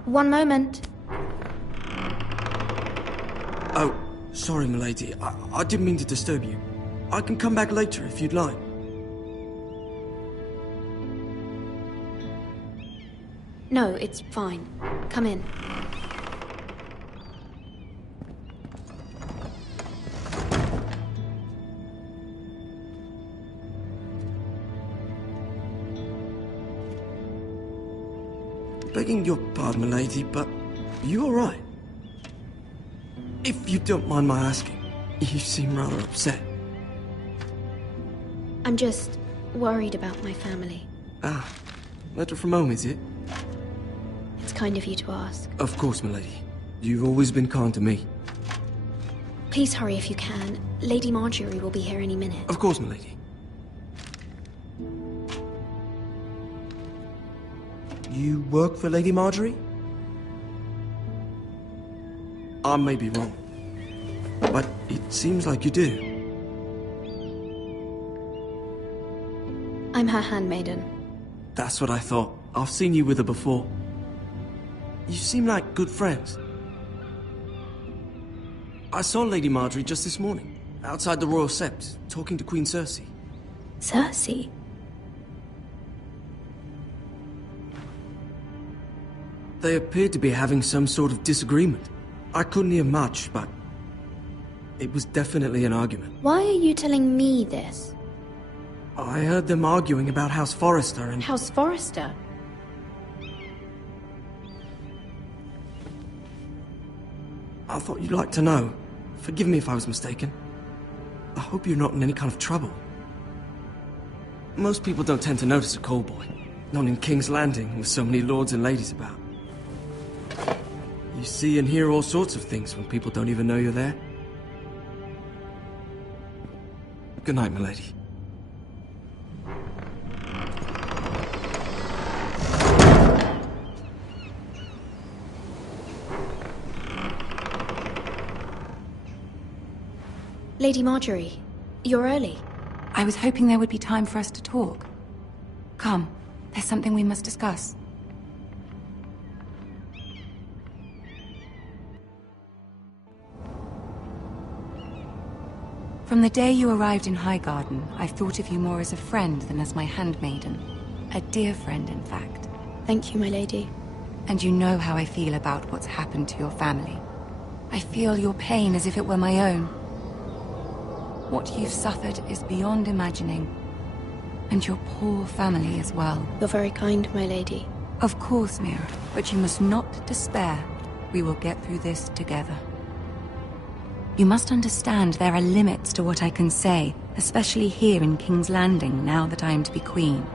One moment. Oh, sorry, milady. I didn't mean to disturb you. I can come back later if you'd like. No, it's fine. Come in. Begging your pardon, milady, but you all right? If you don't mind my asking, you seem rather upset. I'm just worried about my family. Ah, letter from home, is it? It's kind of you to ask. Of course, milady. You've always been kind to me. Please hurry if you can. Lady Marjorie will be here any minute. Of course, milady. You work for Lady Marjorie? I may be wrong, but it seems like you do. I'm her handmaiden. That's what I thought. I've seen you with her before. You seem like good friends. I saw Lady Marjorie just this morning, outside the Royal Sept, talking to Queen Cersei. Cersei? They appeared to be having some sort of disagreement. I couldn't hear much, but it was definitely an argument. Why are you telling me this? I heard them arguing about House Forrester and... House Forrester? I thought you'd like to know. Forgive me if I was mistaken. I hope you're not in any kind of trouble. Most people don't tend to notice a callboy. Not in King's Landing, with so many lords and ladies about. You see and hear all sorts of things when people don't even know you're there. Good night, milady. Lady Marjorie, you're early. I was hoping there would be time for us to talk. Come, there's something we must discuss. From the day you arrived in Highgarden, I've thought of you more as a friend than as my handmaiden. A dear friend, in fact. Thank you, my lady. And you know how I feel about what's happened to your family. I feel your pain as if it were my own. What you've suffered is beyond imagining. And your poor family as well. You're very kind, my lady. Of course, Mira, but you must not despair. We will get through this together. You must understand there are limits to what I can say, especially here in King's Landing, now that I am to be queen.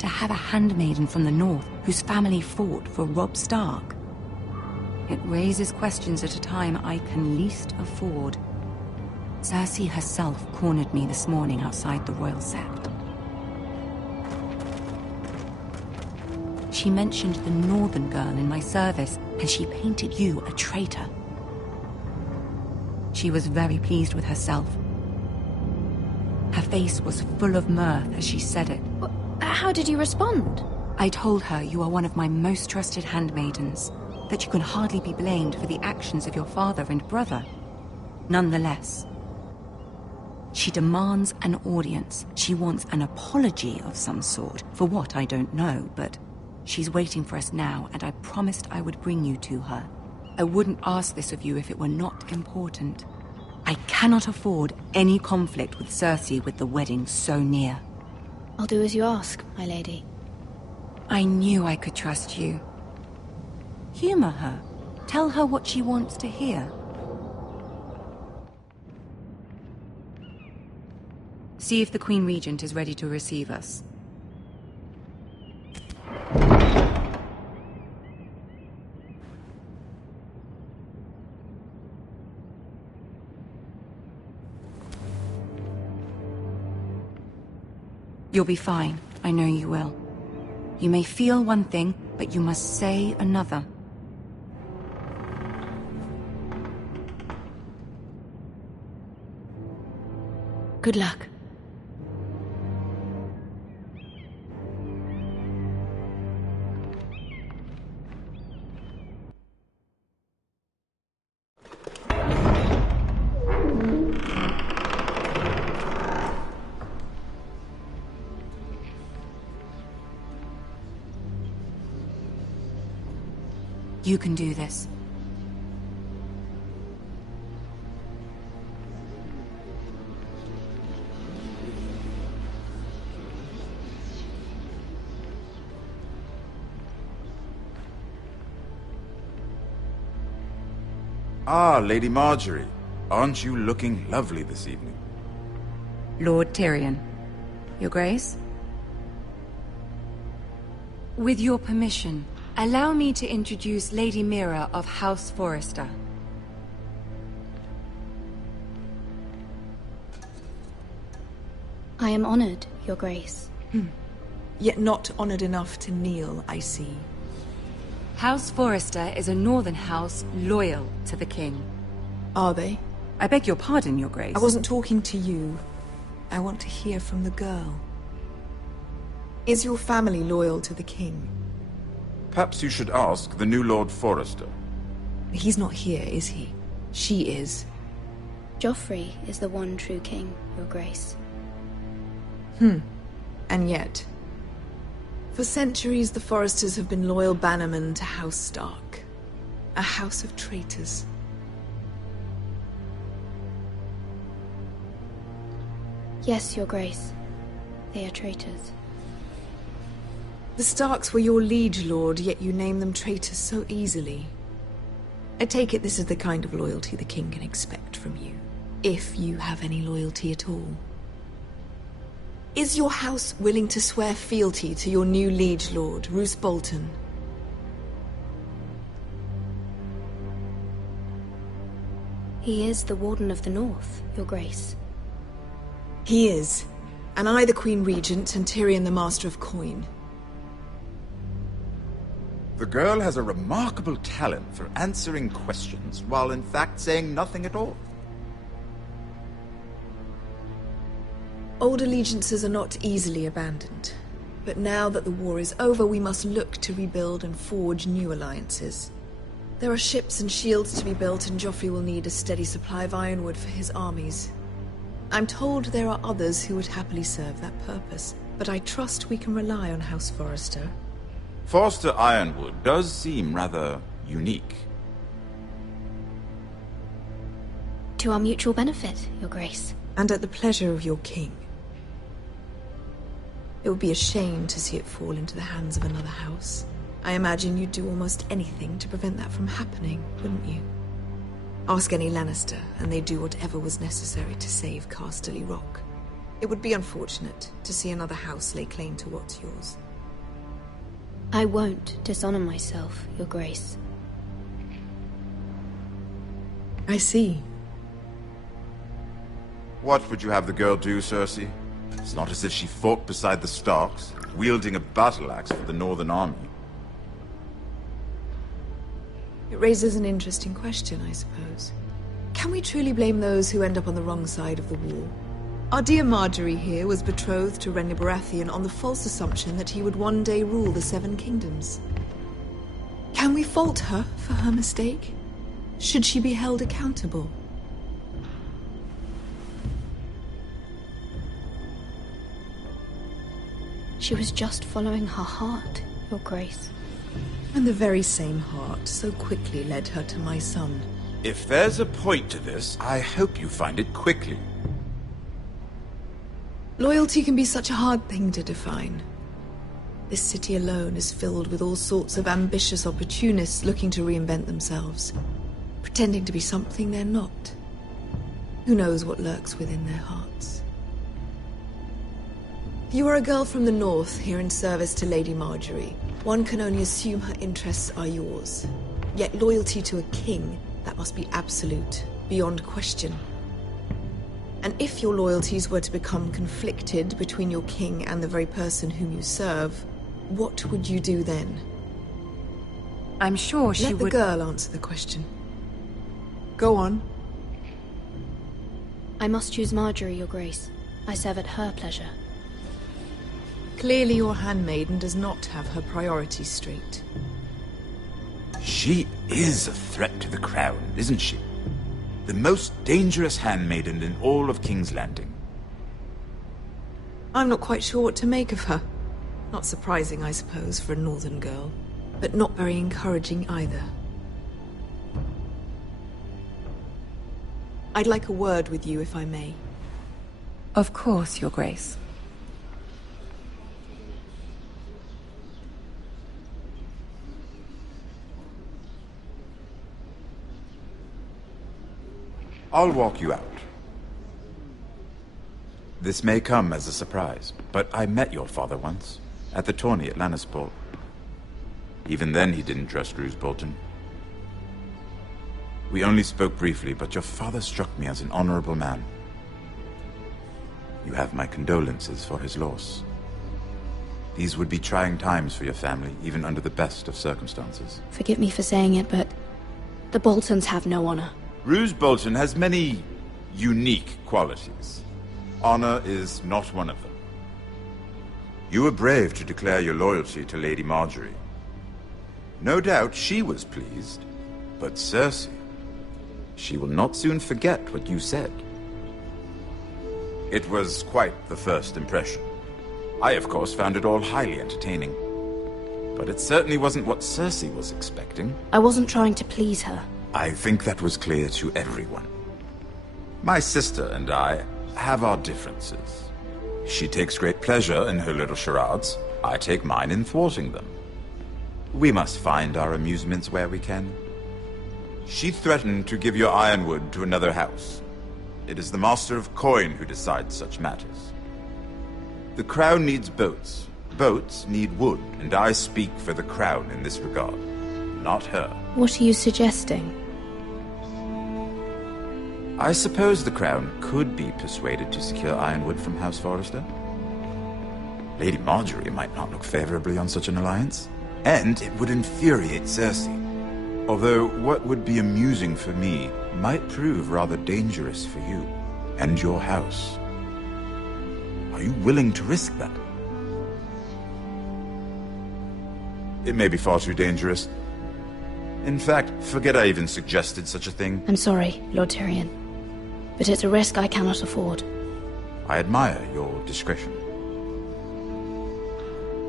To have a handmaiden from the north whose family fought for Robb Stark. It raises questions at a time I can least afford. Cersei herself cornered me this morning outside the Royal Sept. She mentioned the northern girl in my service, and she painted you a traitor. She was very pleased with herself. Her face was full of mirth as she said it. How did you respond? I told her you are one of my most trusted handmaidens, that you can hardly be blamed for the actions of your father and brother. Nonetheless, she demands an audience. She wants an apology of some sort, for what I don't know, but she's waiting for us now, and I promised I would bring you to her. I wouldn't ask this of you if it were not important. I cannot afford any conflict with Cersei with the wedding so near. I'll do as you ask, my lady. I knew I could trust you. Humor her. Tell her what she wants to hear. See if the Queen Regent is ready to receive us. You'll be fine. I know you will. You may feel one thing, but you must say another. Good luck. You can do this. Ah, Lady Marjorie. Aren't you looking lovely this evening? Lord Tyrion. Your Grace? With your permission, allow me to introduce Lady Mira of House Forrester. I am honored, Your Grace. Yet not honored enough to kneel, I see. House Forrester is a northern house loyal to the king. Are they? I beg your pardon, Your Grace. I wasn't talking to you. I want to hear from the girl. Is your family loyal to the king? Perhaps you should ask the new Lord Forrester. He's not here, is he? She is. Joffrey is the one true king, Your Grace. And yet, for centuries the Forresters have been loyal bannermen to House Stark. A house of traitors. Yes, Your Grace. They are traitors. The Starks were your liege lord, yet you name them traitors so easily. I take it this is the kind of loyalty the king can expect from you, if you have any loyalty at all. Is your house willing to swear fealty to your new liege lord, Roose Bolton? He is the Warden of the North, Your Grace. He is. And I the Queen Regent, and Tyrion the Master of Coin. The girl has a remarkable talent for answering questions, while in fact saying nothing at all. Old allegiances are not easily abandoned. But now that the war is over, we must look to rebuild and forge new alliances. There are ships and shields to be built, and Joffrey will need a steady supply of ironwood for his armies. I'm told there are others who would happily serve that purpose, but I trust we can rely on House Forrester. Forster Ironwood does seem rather unique. To our mutual benefit, Your Grace. And at the pleasure of your king. It would be a shame to see it fall into the hands of another house. I imagine you'd do almost anything to prevent that from happening, wouldn't you? Ask any Lannister, and they'd do whatever was necessary to save Casterly Rock. It would be unfortunate to see another house lay claim to what's yours. I won't dishonor myself, Your Grace. I see. What would you have the girl do, Cersei? It's not as if she fought beside the Starks, wielding a battle axe for the Northern Army. It raises an interesting question, I suppose. Can we truly blame those who end up on the wrong side of the war? Our dear Marjorie here was betrothed to Renly Baratheon on the false assumption that he would one day rule the Seven Kingdoms. Can we fault her for her mistake? Should she be held accountable? She was just following her heart, Your Grace. And the very same heart so quickly led her to my son. If there's a point to this, I hope you find it quickly. Loyalty can be such a hard thing to define. This city alone is filled with all sorts of ambitious opportunists looking to reinvent themselves, pretending to be something they're not. Who knows what lurks within their hearts? You are a girl from the north, here in service to Lady Marjorie. One can only assume her interests are yours. Yet loyalty to a king, that must be absolute, beyond question. And if your loyalties were to become conflicted between your king and the very person whom you serve, what would you do then? I'm sure she would... Let the girl answer the question. Go on. I must choose Marjorie, Your Grace. I serve at her pleasure. Clearly your handmaiden does not have her priorities straight. She is a threat to the crown, isn't she? The most dangerous handmaiden in all of King's Landing. I'm not quite sure what to make of her. Not surprising, I suppose, for a northern girl, but not very encouraging either. I'd like a word with you, if I may. Of course, Your Grace. I'll walk you out. This may come as a surprise, but I met your father once, at the tourney at Lannisport. Even then he didn't trust Roose Bolton. We only spoke briefly, but your father struck me as an honorable man. You have my condolences for his loss. These would be trying times for your family, even under the best of circumstances. Forgive me for saying it, but the Boltons have no honor. Roose Bolton has many unique qualities. Honor is not one of them. You were brave to declare your loyalty to Lady Marjorie. No doubt she was pleased, but Cersei, she will not soon forget what you said. It was quite the first impression. I, of course, found it all highly entertaining. But it certainly wasn't what Cersei was expecting. I wasn't trying to please her. I think that was clear to everyone. My sister and I have our differences. She takes great pleasure in her little charades. I take mine in thwarting them. We must find our amusements where we can. She threatened to give your ironwood to another house. It is the Master of Coin who decides such matters. The Crown needs boats. Boats need wood, and I speak for the Crown in this regard, not her. What are you suggesting? I suppose the Crown could be persuaded to secure ironwood from House Forrester. Lady Marjorie might not look favorably on such an alliance, and it would infuriate Cersei. Although what would be amusing for me might prove rather dangerous for you and your house. Are you willing to risk that? It may be far too dangerous. In fact, forget I even suggested such a thing. I'm sorry, Lord Tyrion, but it's a risk I cannot afford. I admire your discretion.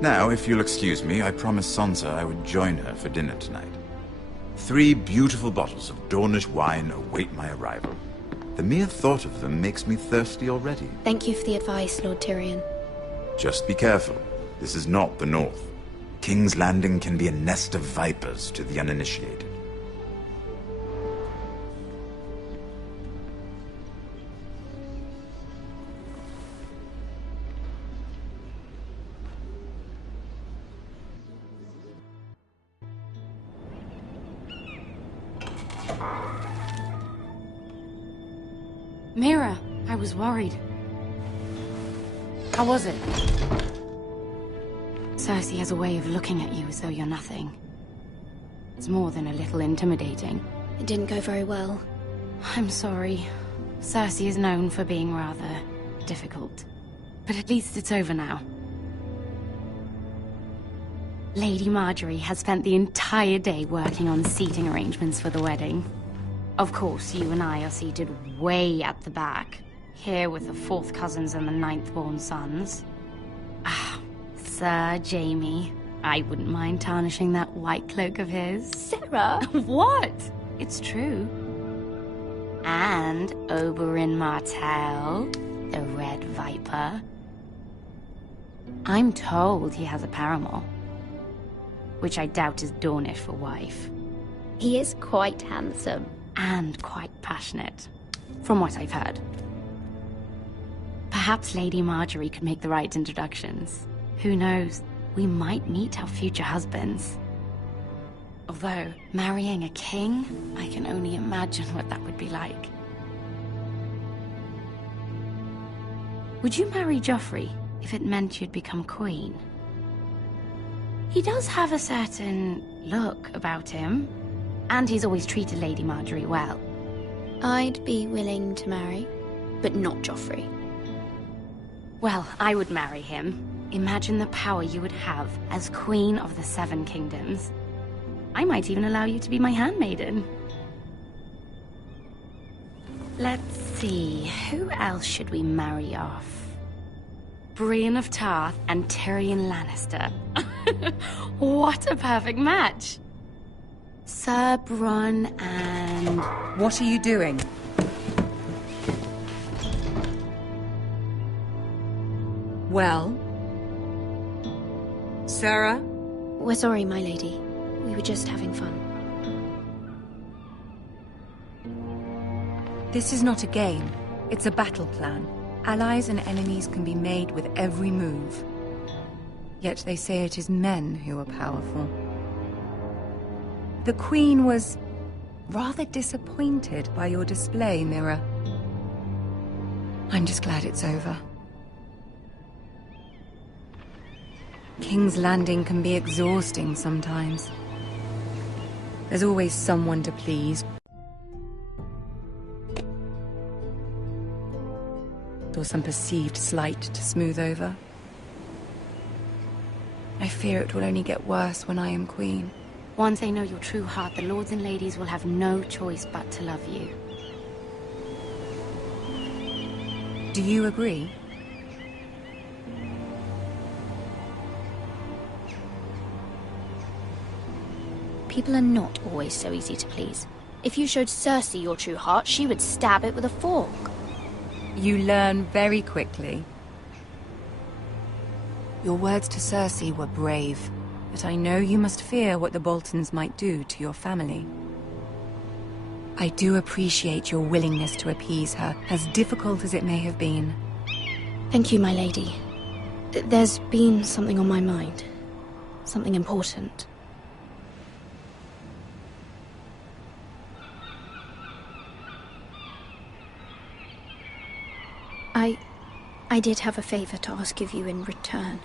Now, if you'll excuse me, I promised Sansa I would join her for dinner tonight. 3 beautiful bottles of Dornish wine await my arrival. The mere thought of them makes me thirsty already. Thank you for the advice, Lord Tyrion. Just be careful. This is not the North. King's Landing can be a nest of vipers to the uninitiated. Mira, I was worried. How was it? Cersei has a way of looking at you as though you're nothing. It's more than a little intimidating. It didn't go very well. I'm sorry. Cersei is known for being rather difficult. But at least it's over now. Lady Marjorie has spent the entire day working on seating arrangements for the wedding. Of course, you and I are seated way at the back, here with the 4th cousins and the 9th-born sons. Ah, Sir Jamie. I wouldn't mind tarnishing that white cloak of his. Sarah? What? It's true. And Oberyn Martell, the Red Viper. I'm told he has a paramour, which I doubt is Dornish for wife. He is quite handsome. And quite passionate, from what I've heard. Perhaps Lady Marjorie could make the right introductions. Who knows? We might meet our future husbands. Although, marrying a king, I can only imagine what that would be like. Would you marry Joffrey if it meant you'd become queen? He does have a certain look about him, and he's always treated Lady Marjorie well. I'd be willing to marry, but not Joffrey. Well, I would marry him. Imagine the power you would have as Queen of the 7 Kingdoms. I might even allow you to be my handmaiden. Let's see, who else should we marry off? Brienne of Tarth and Tyrion Lannister. What a perfect match! Sir Bronn and... What are you doing? Well? Sarah? We're sorry, my lady. We were just having fun. This is not a game. It's a battle plan. Allies and enemies can be made with every move. Yet they say it is men who are powerful. The Queen was rather disappointed by your display, Mira. I'm just glad it's over. King's Landing can be exhausting sometimes. There's always someone to please. Or some perceived slight to smooth over. I fear it will only get worse when I am queen. Once they know your true heart, the lords and ladies will have no choice but to love you. Do you agree? People are not always so easy to please. If you showed Cersei your true heart, she would stab it with a fork. You learn very quickly. Your words to Cersei were brave, but I know you must fear what the Boltons might do to your family. I do appreciate your willingness to appease her, as difficult as it may have been. Thank you, my lady. There's been something on my mind. Something important. I did have a favor to ask of you in return.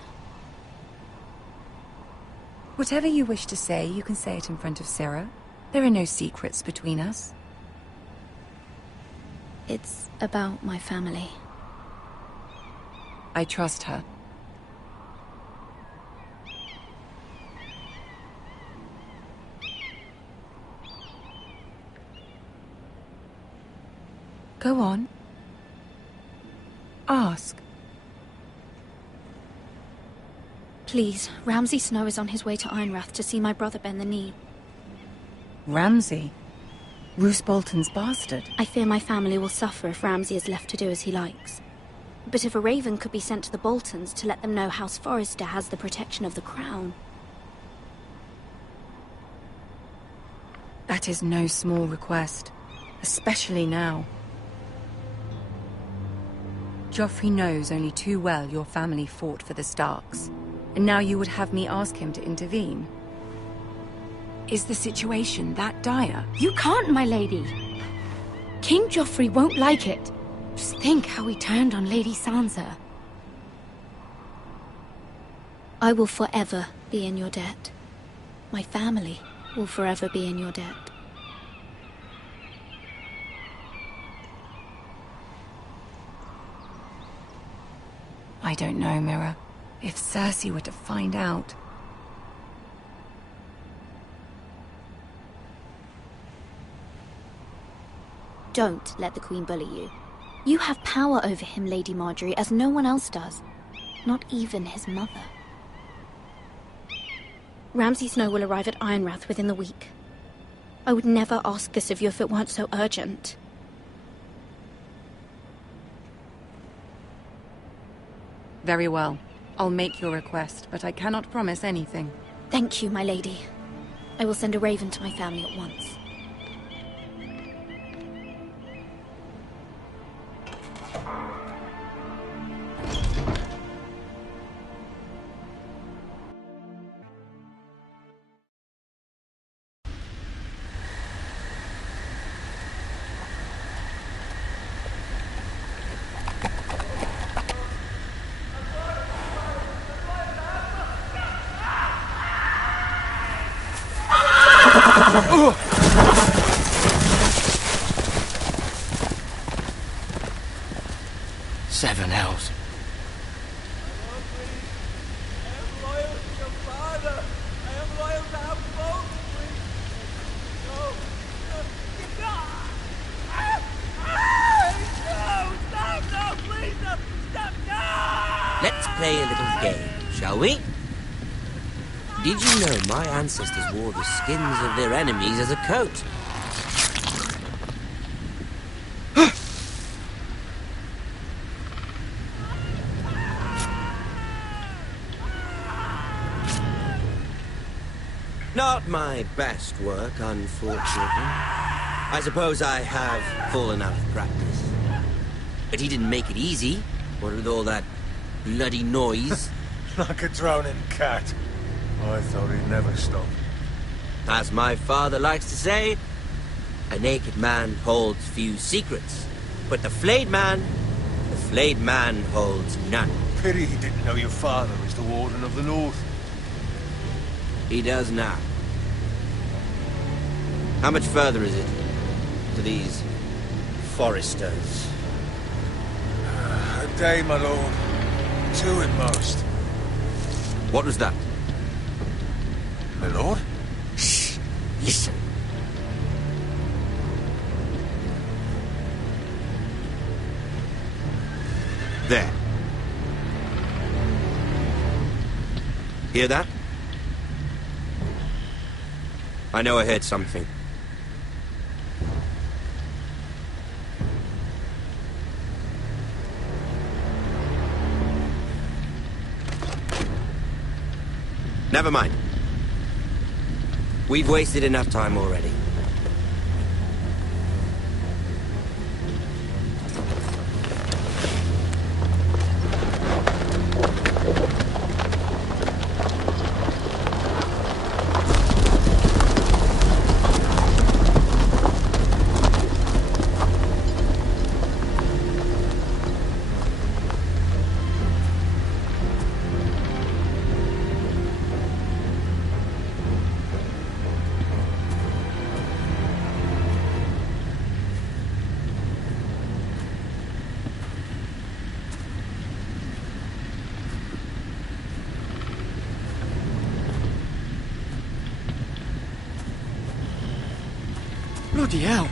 Whatever you wish to say, you can say it in front of Sarah. There are no secrets between us. It's about my family. I trust her. Go on. Ask. Please, Ramsay Snow is on his way to Ironrath to see my brother bend the knee. Ramsay? Roose Bolton's bastard? I fear my family will suffer if Ramsay is left to do as he likes. But if a raven could be sent to the Boltons to let them know House Forrester has the protection of the crown... That is no small request, especially now. Joffrey knows only too well your family fought for the Starks, and now you would have me ask him to intervene. Is the situation that dire? You can't, my lady. King Joffrey won't like it. Just think how he turned on Lady Sansa. I will forever be in your debt. My family will forever be in your debt. I don't know, Mira. If Cersei were to find out... Don't let the Queen bully you. You have power over him, Lady Marjorie, as no one else does. Not even his mother. Ramsay Snow will arrive at Ironrath within the week. I would never ask this of you if it weren't so urgent. Very well. I'll make your request, but I cannot promise anything. Thank you, my lady. I will send a raven to my family at once. Seven hells. Let's play a little game, shall we? Did you know my ancestors wore the skins of their enemies as a coat? Not my best work, unfortunately. I suppose I have fallen out of practice. But he didn't make it easy, what with all that bloody noise. Like a drowning cat. I thought he'd never stop. As my father likes to say, a naked man holds few secrets, but the flayed man holds none. Pity he didn't know your father was the Warden of the North. He does now. How much further is it to these foresters? A day, my lord. 2 at most. What was that? My lord? Shh! Listen. There. Hear that? I know I heard something. Never mind. We've wasted enough time already. Bloody hell.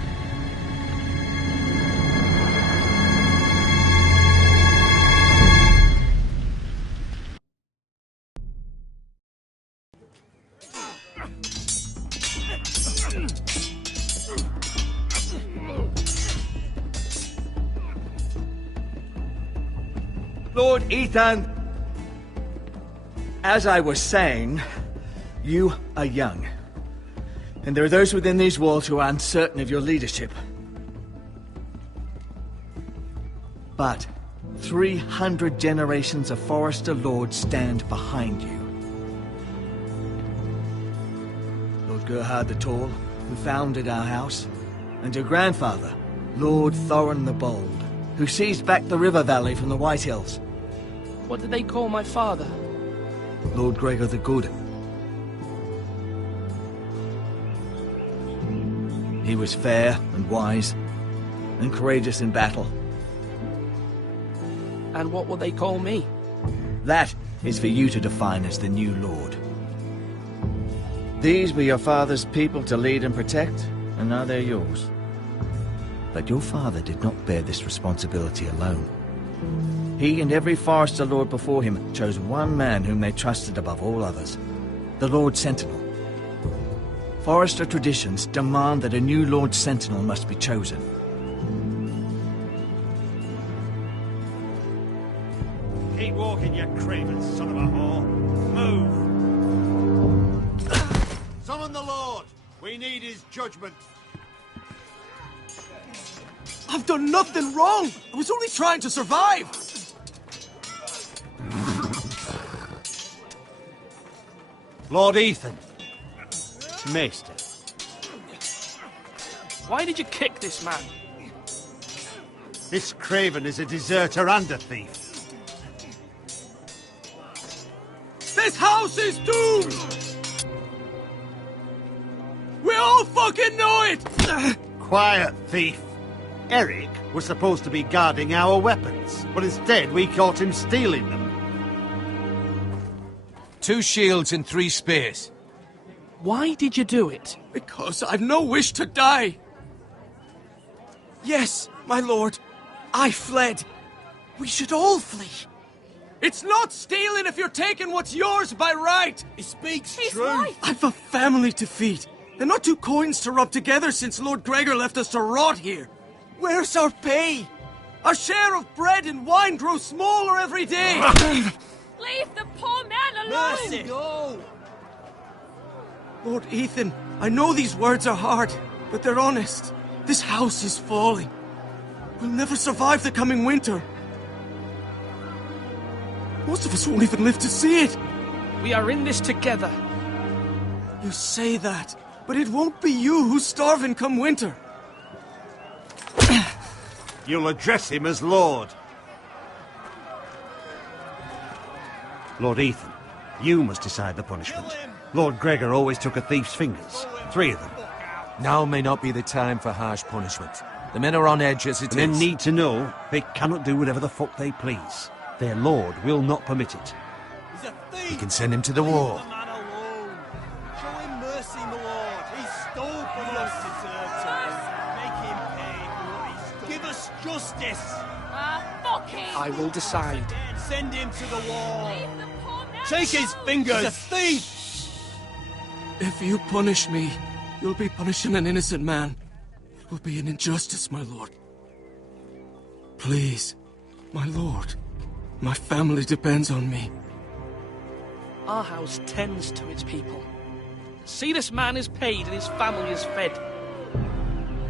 Lord Ethan, as I was saying, you are young. And there are those within these walls who are uncertain of your leadership. But 300 generations of Forester Lords stand behind you. Lord Gerhard the Tall, who founded our house, and your grandfather, Lord Thorin the Bold, who seized back the river valley from the White Hills. What did they call my father? Lord Gregor the Good. He was fair and wise, and courageous in battle. And what will they call me? That is for you to define as the new lord. These were your father's people to lead and protect, and now they're yours. But your father did not bear this responsibility alone. He and every Forester Lord before him chose one man whom they trusted above all others, the Lord Sentinel. Forester traditions demand that a new Lord Sentinel must be chosen. Keep walking, you craven son of a whore. Move! Summon the Lord! We need his judgment. I've done nothing wrong! I was only trying to survive! Lord Ethan. Maester. Why did you kick this man? This craven is a deserter and a thief. This house is doomed! We all fucking know it! Quiet, thief. Eric was supposed to be guarding our weapons, but instead we caught him stealing them. 2 shields and 3 spears. Why did you do it? Because I've no wish to die. Yes, my lord. I fled. We should all flee. It's not stealing if you're taking what's yours by right. He speaks He's true. Right. I've a family to feed. And not 2 coins to rub together since Lord Gregor left us to rot here. Where's our pay? Our share of bread and wine grows smaller every day. Leave the poor man alone! Mercy! No! Lord Ethan, I know these words are hard, but they're honest. This house is falling. We'll never survive the coming winter. Most of us won't even live to see it. We are in this together. You say that, but it won't be you who's starving come winter. You'll address him as Lord. Lord Ethan, you must decide the punishment. Lord Gregor always took a thief's fingers. 3 of them. Now may not be the time for harsh punishment. The men are on edge as it is. Men need to know they cannot do whatever the fuck they please. Their lord will not permit it. He's a thief! You can send him to the war. Leave the man alone. Show him mercy, my lord. He stole from us. Make him pay for what he stole. Give us justice. Fuck him! I will decide. Send him to the wall. Leave the poor man Take his alone. fingers. He's a thief! If you punish me, you'll be punishing an innocent man. It will be an injustice, my lord. Please, my lord. My family depends on me. Our house tends to its people. See, this man is paid and his family is fed.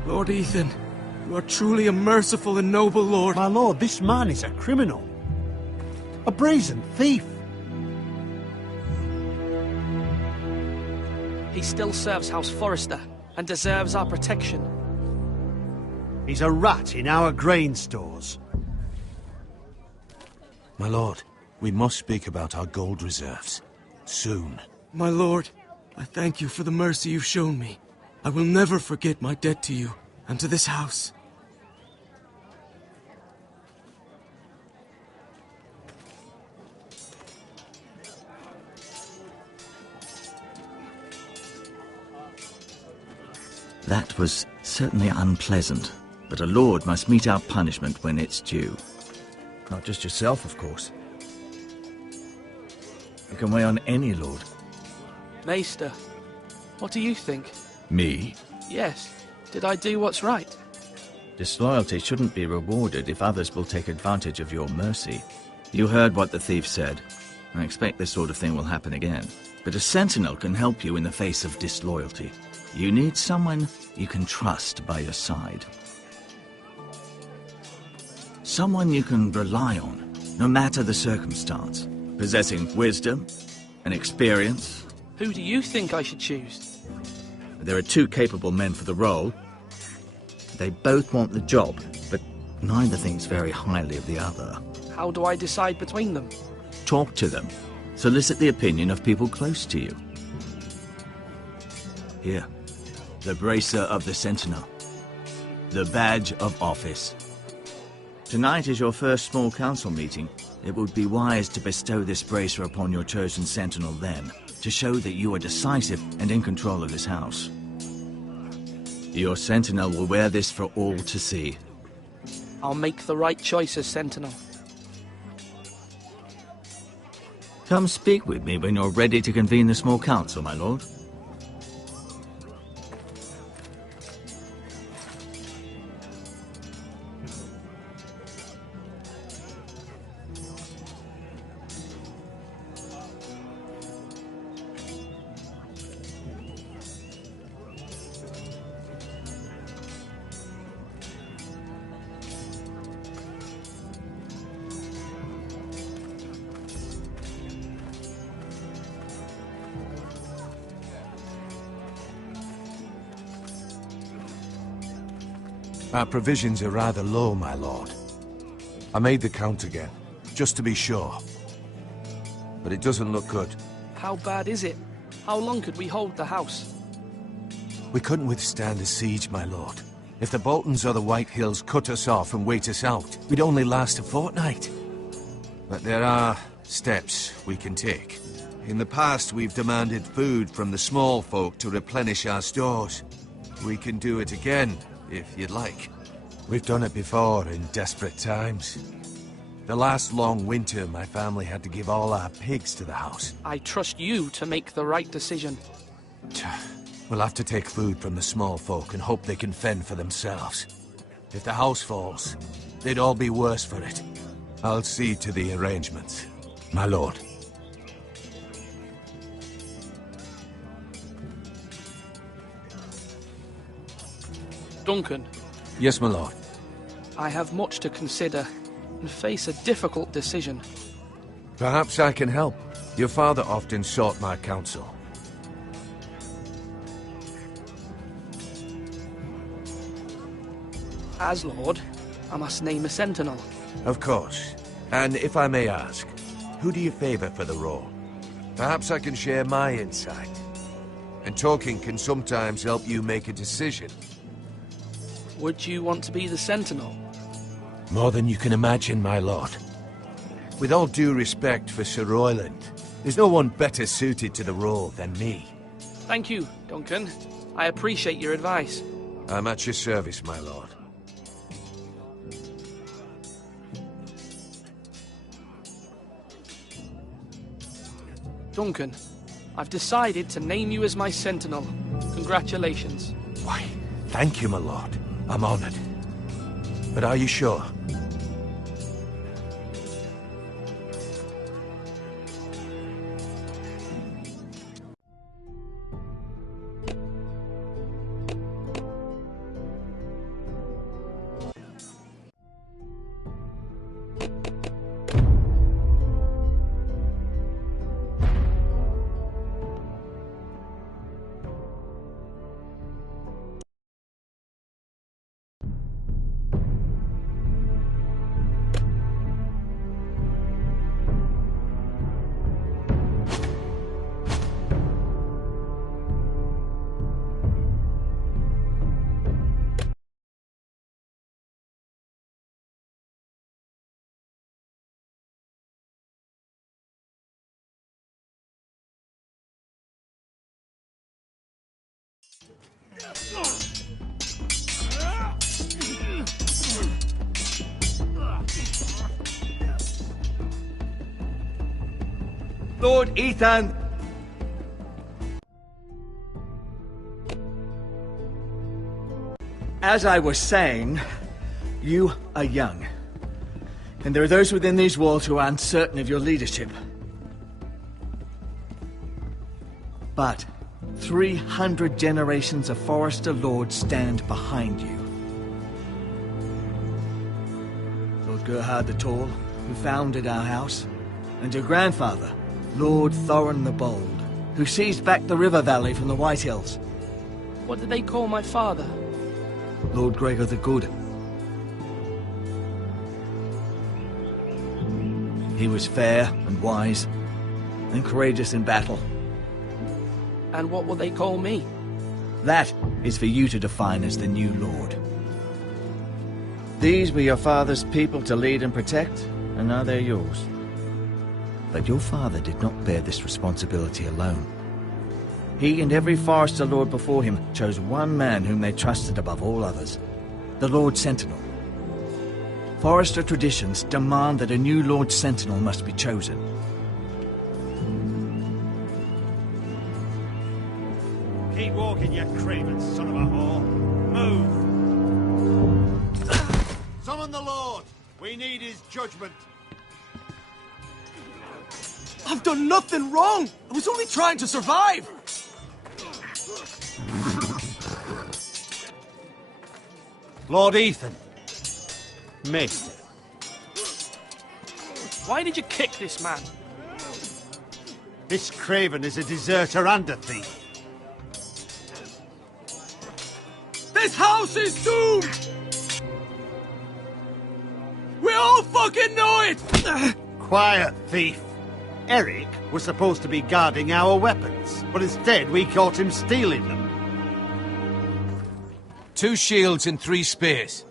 Lord Ethan, you are truly a merciful and noble lord. My lord, this man is a criminal. A brazen thief. He still serves House Forester and deserves our protection. He's a rat in our grain stores. My lord, we must speak about our gold reserves. Soon. My lord, I thank you for the mercy you've shown me. I will never forget my debt to you and to this house. That was certainly unpleasant, but a lord must mete out punishment when it's due. Not just yourself, of course. You can weigh on any lord. Maester, what do you think? Me? Yes. Did I do what's right? Disloyalty shouldn't be rewarded if others will take advantage of your mercy. You heard what the thief said. I expect this sort of thing will happen again. But a sentinel can help you in the face of disloyalty. You need someone you can trust by your side. Someone you can rely on, no matter the circumstance. Possessing wisdom and experience. Who do you think I should choose? There are 2 capable men for the role. They both want the job, but neither thinks very highly of the other. How do I decide between them? Talk to them. Solicit the opinion of people close to you. Here, the bracer of the Sentinel. The badge of office. Tonight is your first small council meeting. It would be wise to bestow this bracer upon your chosen Sentinel then, to show that you are decisive and in control of this house. Your sentinel will wear this for all to see. I'll make the right choice as sentinel. Come speak with me when you're ready to convene the small council, my lord. Our provisions are rather low, my lord. I made the count again, just to be sure. But it doesn't look good. How bad is it? How long could we hold the house? We couldn't withstand the siege, my lord. If the Boltons or the White Hills cut us off and wait us out, we'd only last a fortnight. But there are steps we can take. In the past, we've demanded food from the small folk to replenish our stores. We can do it again, if you'd like. We've done it before in desperate times. The last long winter, my family had to give all our pigs to the house. I trust you to make the right decision. We'll have to take food from the small folk and hope they can fend for themselves. If the house falls, they'd all be worse for it. I'll see to the arrangements, my lord. Duncan. Yes, my lord. I have much to consider and face a difficult decision. Perhaps I can help. Your father often sought my counsel. As Lord, I must name a sentinel. Of course. And if I may ask, who do you favor for the role? Perhaps I can share my insight. And talking can sometimes help you make a decision. Would you want to be the sentinel? More than you can imagine, my lord. With all due respect for Sir Royland, there's no one better suited to the role than me. Thank you, Duncan. I appreciate your advice. I'm at your service, my lord. Duncan, I've decided to name you as my sentinel. Congratulations. Why, thank you, my lord. I'm honored. But are you sure? Lord Ethan! As I was saying, you are young. And there are those within these walls who are uncertain of your leadership. But 300 generations of Forester Lords stand behind you. Lord Gerhard the Tall, who founded our house, and your grandfather, Lord Thorin the Bold, who seized back the river valley from the White Hills. What did they call my father? Lord Gregor the Good. He was fair and wise, and courageous in battle. And what will they call me? That is for you to define as the new lord. These were your father's people to lead and protect, and now they're yours. But your father did not bear this responsibility alone. He and every Forester Lord before him chose one man whom they trusted above all others, the Lord Sentinel. Forester traditions demand that a new Lord Sentinel must be chosen. Keep walking, you craven son of a whore. Move! Summon the Lord! We need his judgment. I've done nothing wrong! I was only trying to survive! Lord Ethan. Maester. Why did you kick this man? This craven is a deserter and a thief. This house is doomed! We all fucking know it! Quiet, thief. Eric was supposed to be guarding our weapons, but instead we caught him stealing them. 2 shields and 3 spears.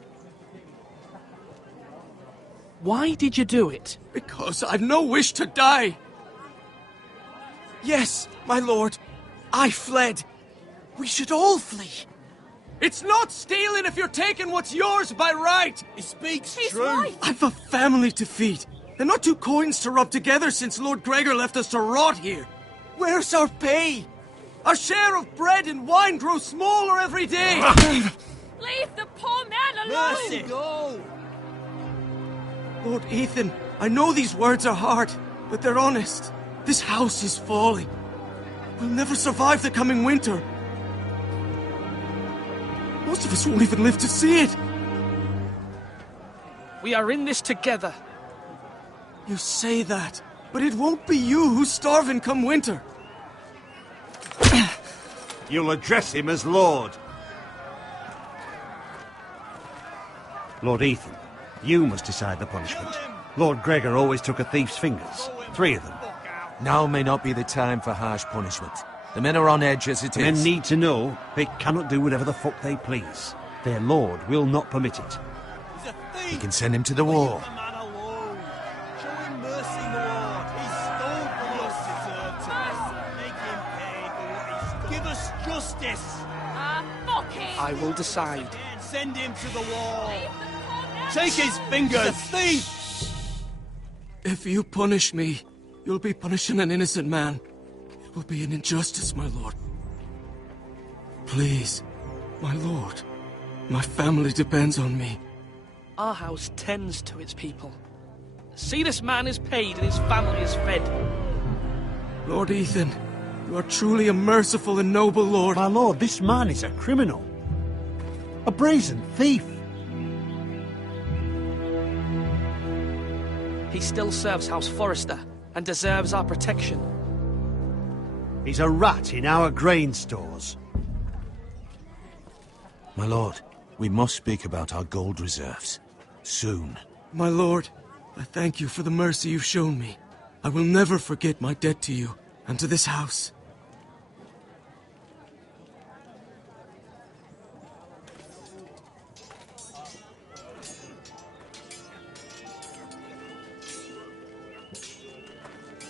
Why did you do it? Because I've no wish to die. Yes, my lord. I fled. We should all flee. It's not stealing if you're taking what's yours by right. He speaks He's true. Right. I've a family to feed. And not 2 coins to rub together since Lord Gregor left us to rot here. Where's our pay? Our share of bread and wine grows smaller every day. Leave the poor man alone! Mercy, go! Lord Ethan, I know these words are hard, but they're honest. This house is falling. We'll never survive the coming winter. Most of us won't even live to see it. We are in this together. You say that, but it won't be you who's starving come winter. You'll address him as Lord. Lord Ethan, you must decide the punishment. Lord Gregor always took a thief's fingers. 3 of them. Now may not be the time for harsh punishment. The men are on edge as it is. Men need to know they cannot do whatever the fuck they please. Their lord will not permit it. We can send him to the war. Show him mercy, my lord. He stole from us, deserter. Make him pay for what he stole. Give us justice. Fuck him! I will decide. Send him to the wall. Take his fingers. He's a thief. If you punish me, you'll be punishing an innocent man. It will be an injustice, my lord. Please, my lord. My family depends on me. Our house tends to its people. See, this man is paid and his family is fed. Lord Ethan, you are truly a merciful and noble lord. My lord, this man is a criminal. A brazen thief. He still serves House Forester and deserves our protection. He's a rat in our grain stores. My lord, we must speak about our gold reserves. Soon. My lord, I thank you for the mercy you've shown me. I will never forget my debt to you and to this house.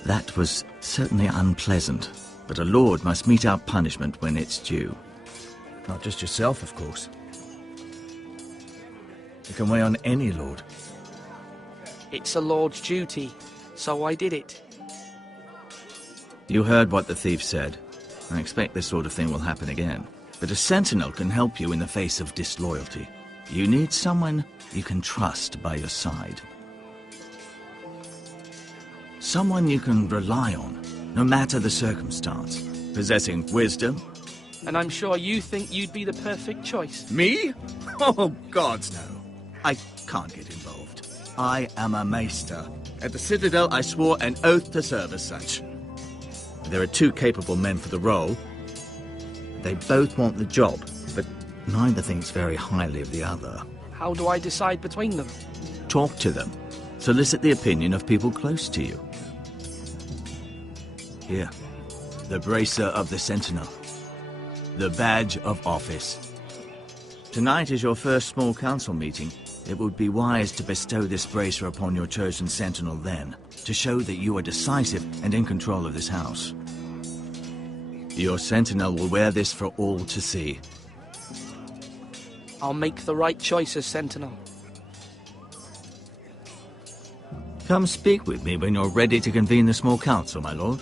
That was certainly unpleasant, but a lord must mete out punishment when it's due. Not just yourself, of course. It can weigh on any lord. It's a lord's duty, so I did it. You heard what the thief said. I expect this sort of thing will happen again. But a sentinel can help you in the face of disloyalty. You need someone you can trust by your side. Someone you can rely on, no matter the circumstance. Possessing wisdom. And I'm sure you think you'd be the perfect choice. Me? Oh, gods no. I can't get involved. I am a maester. At the Citadel, I swore an oath to serve as such. There are 2 capable men for the role. They both want the job, but neither thinks very highly of the other. How do I decide between them? Talk to them. Solicit the opinion of people close to you. Here, the bracer of the Sentinel. The badge of office. Tonight is your first small council meeting. It would be wise to bestow this bracer upon your chosen sentinel then, to show that you are decisive and in control of this house. Your sentinel will wear this for all to see. I'll make the right choice as sentinel. Come speak with me when you're ready to convene the small council, my lord.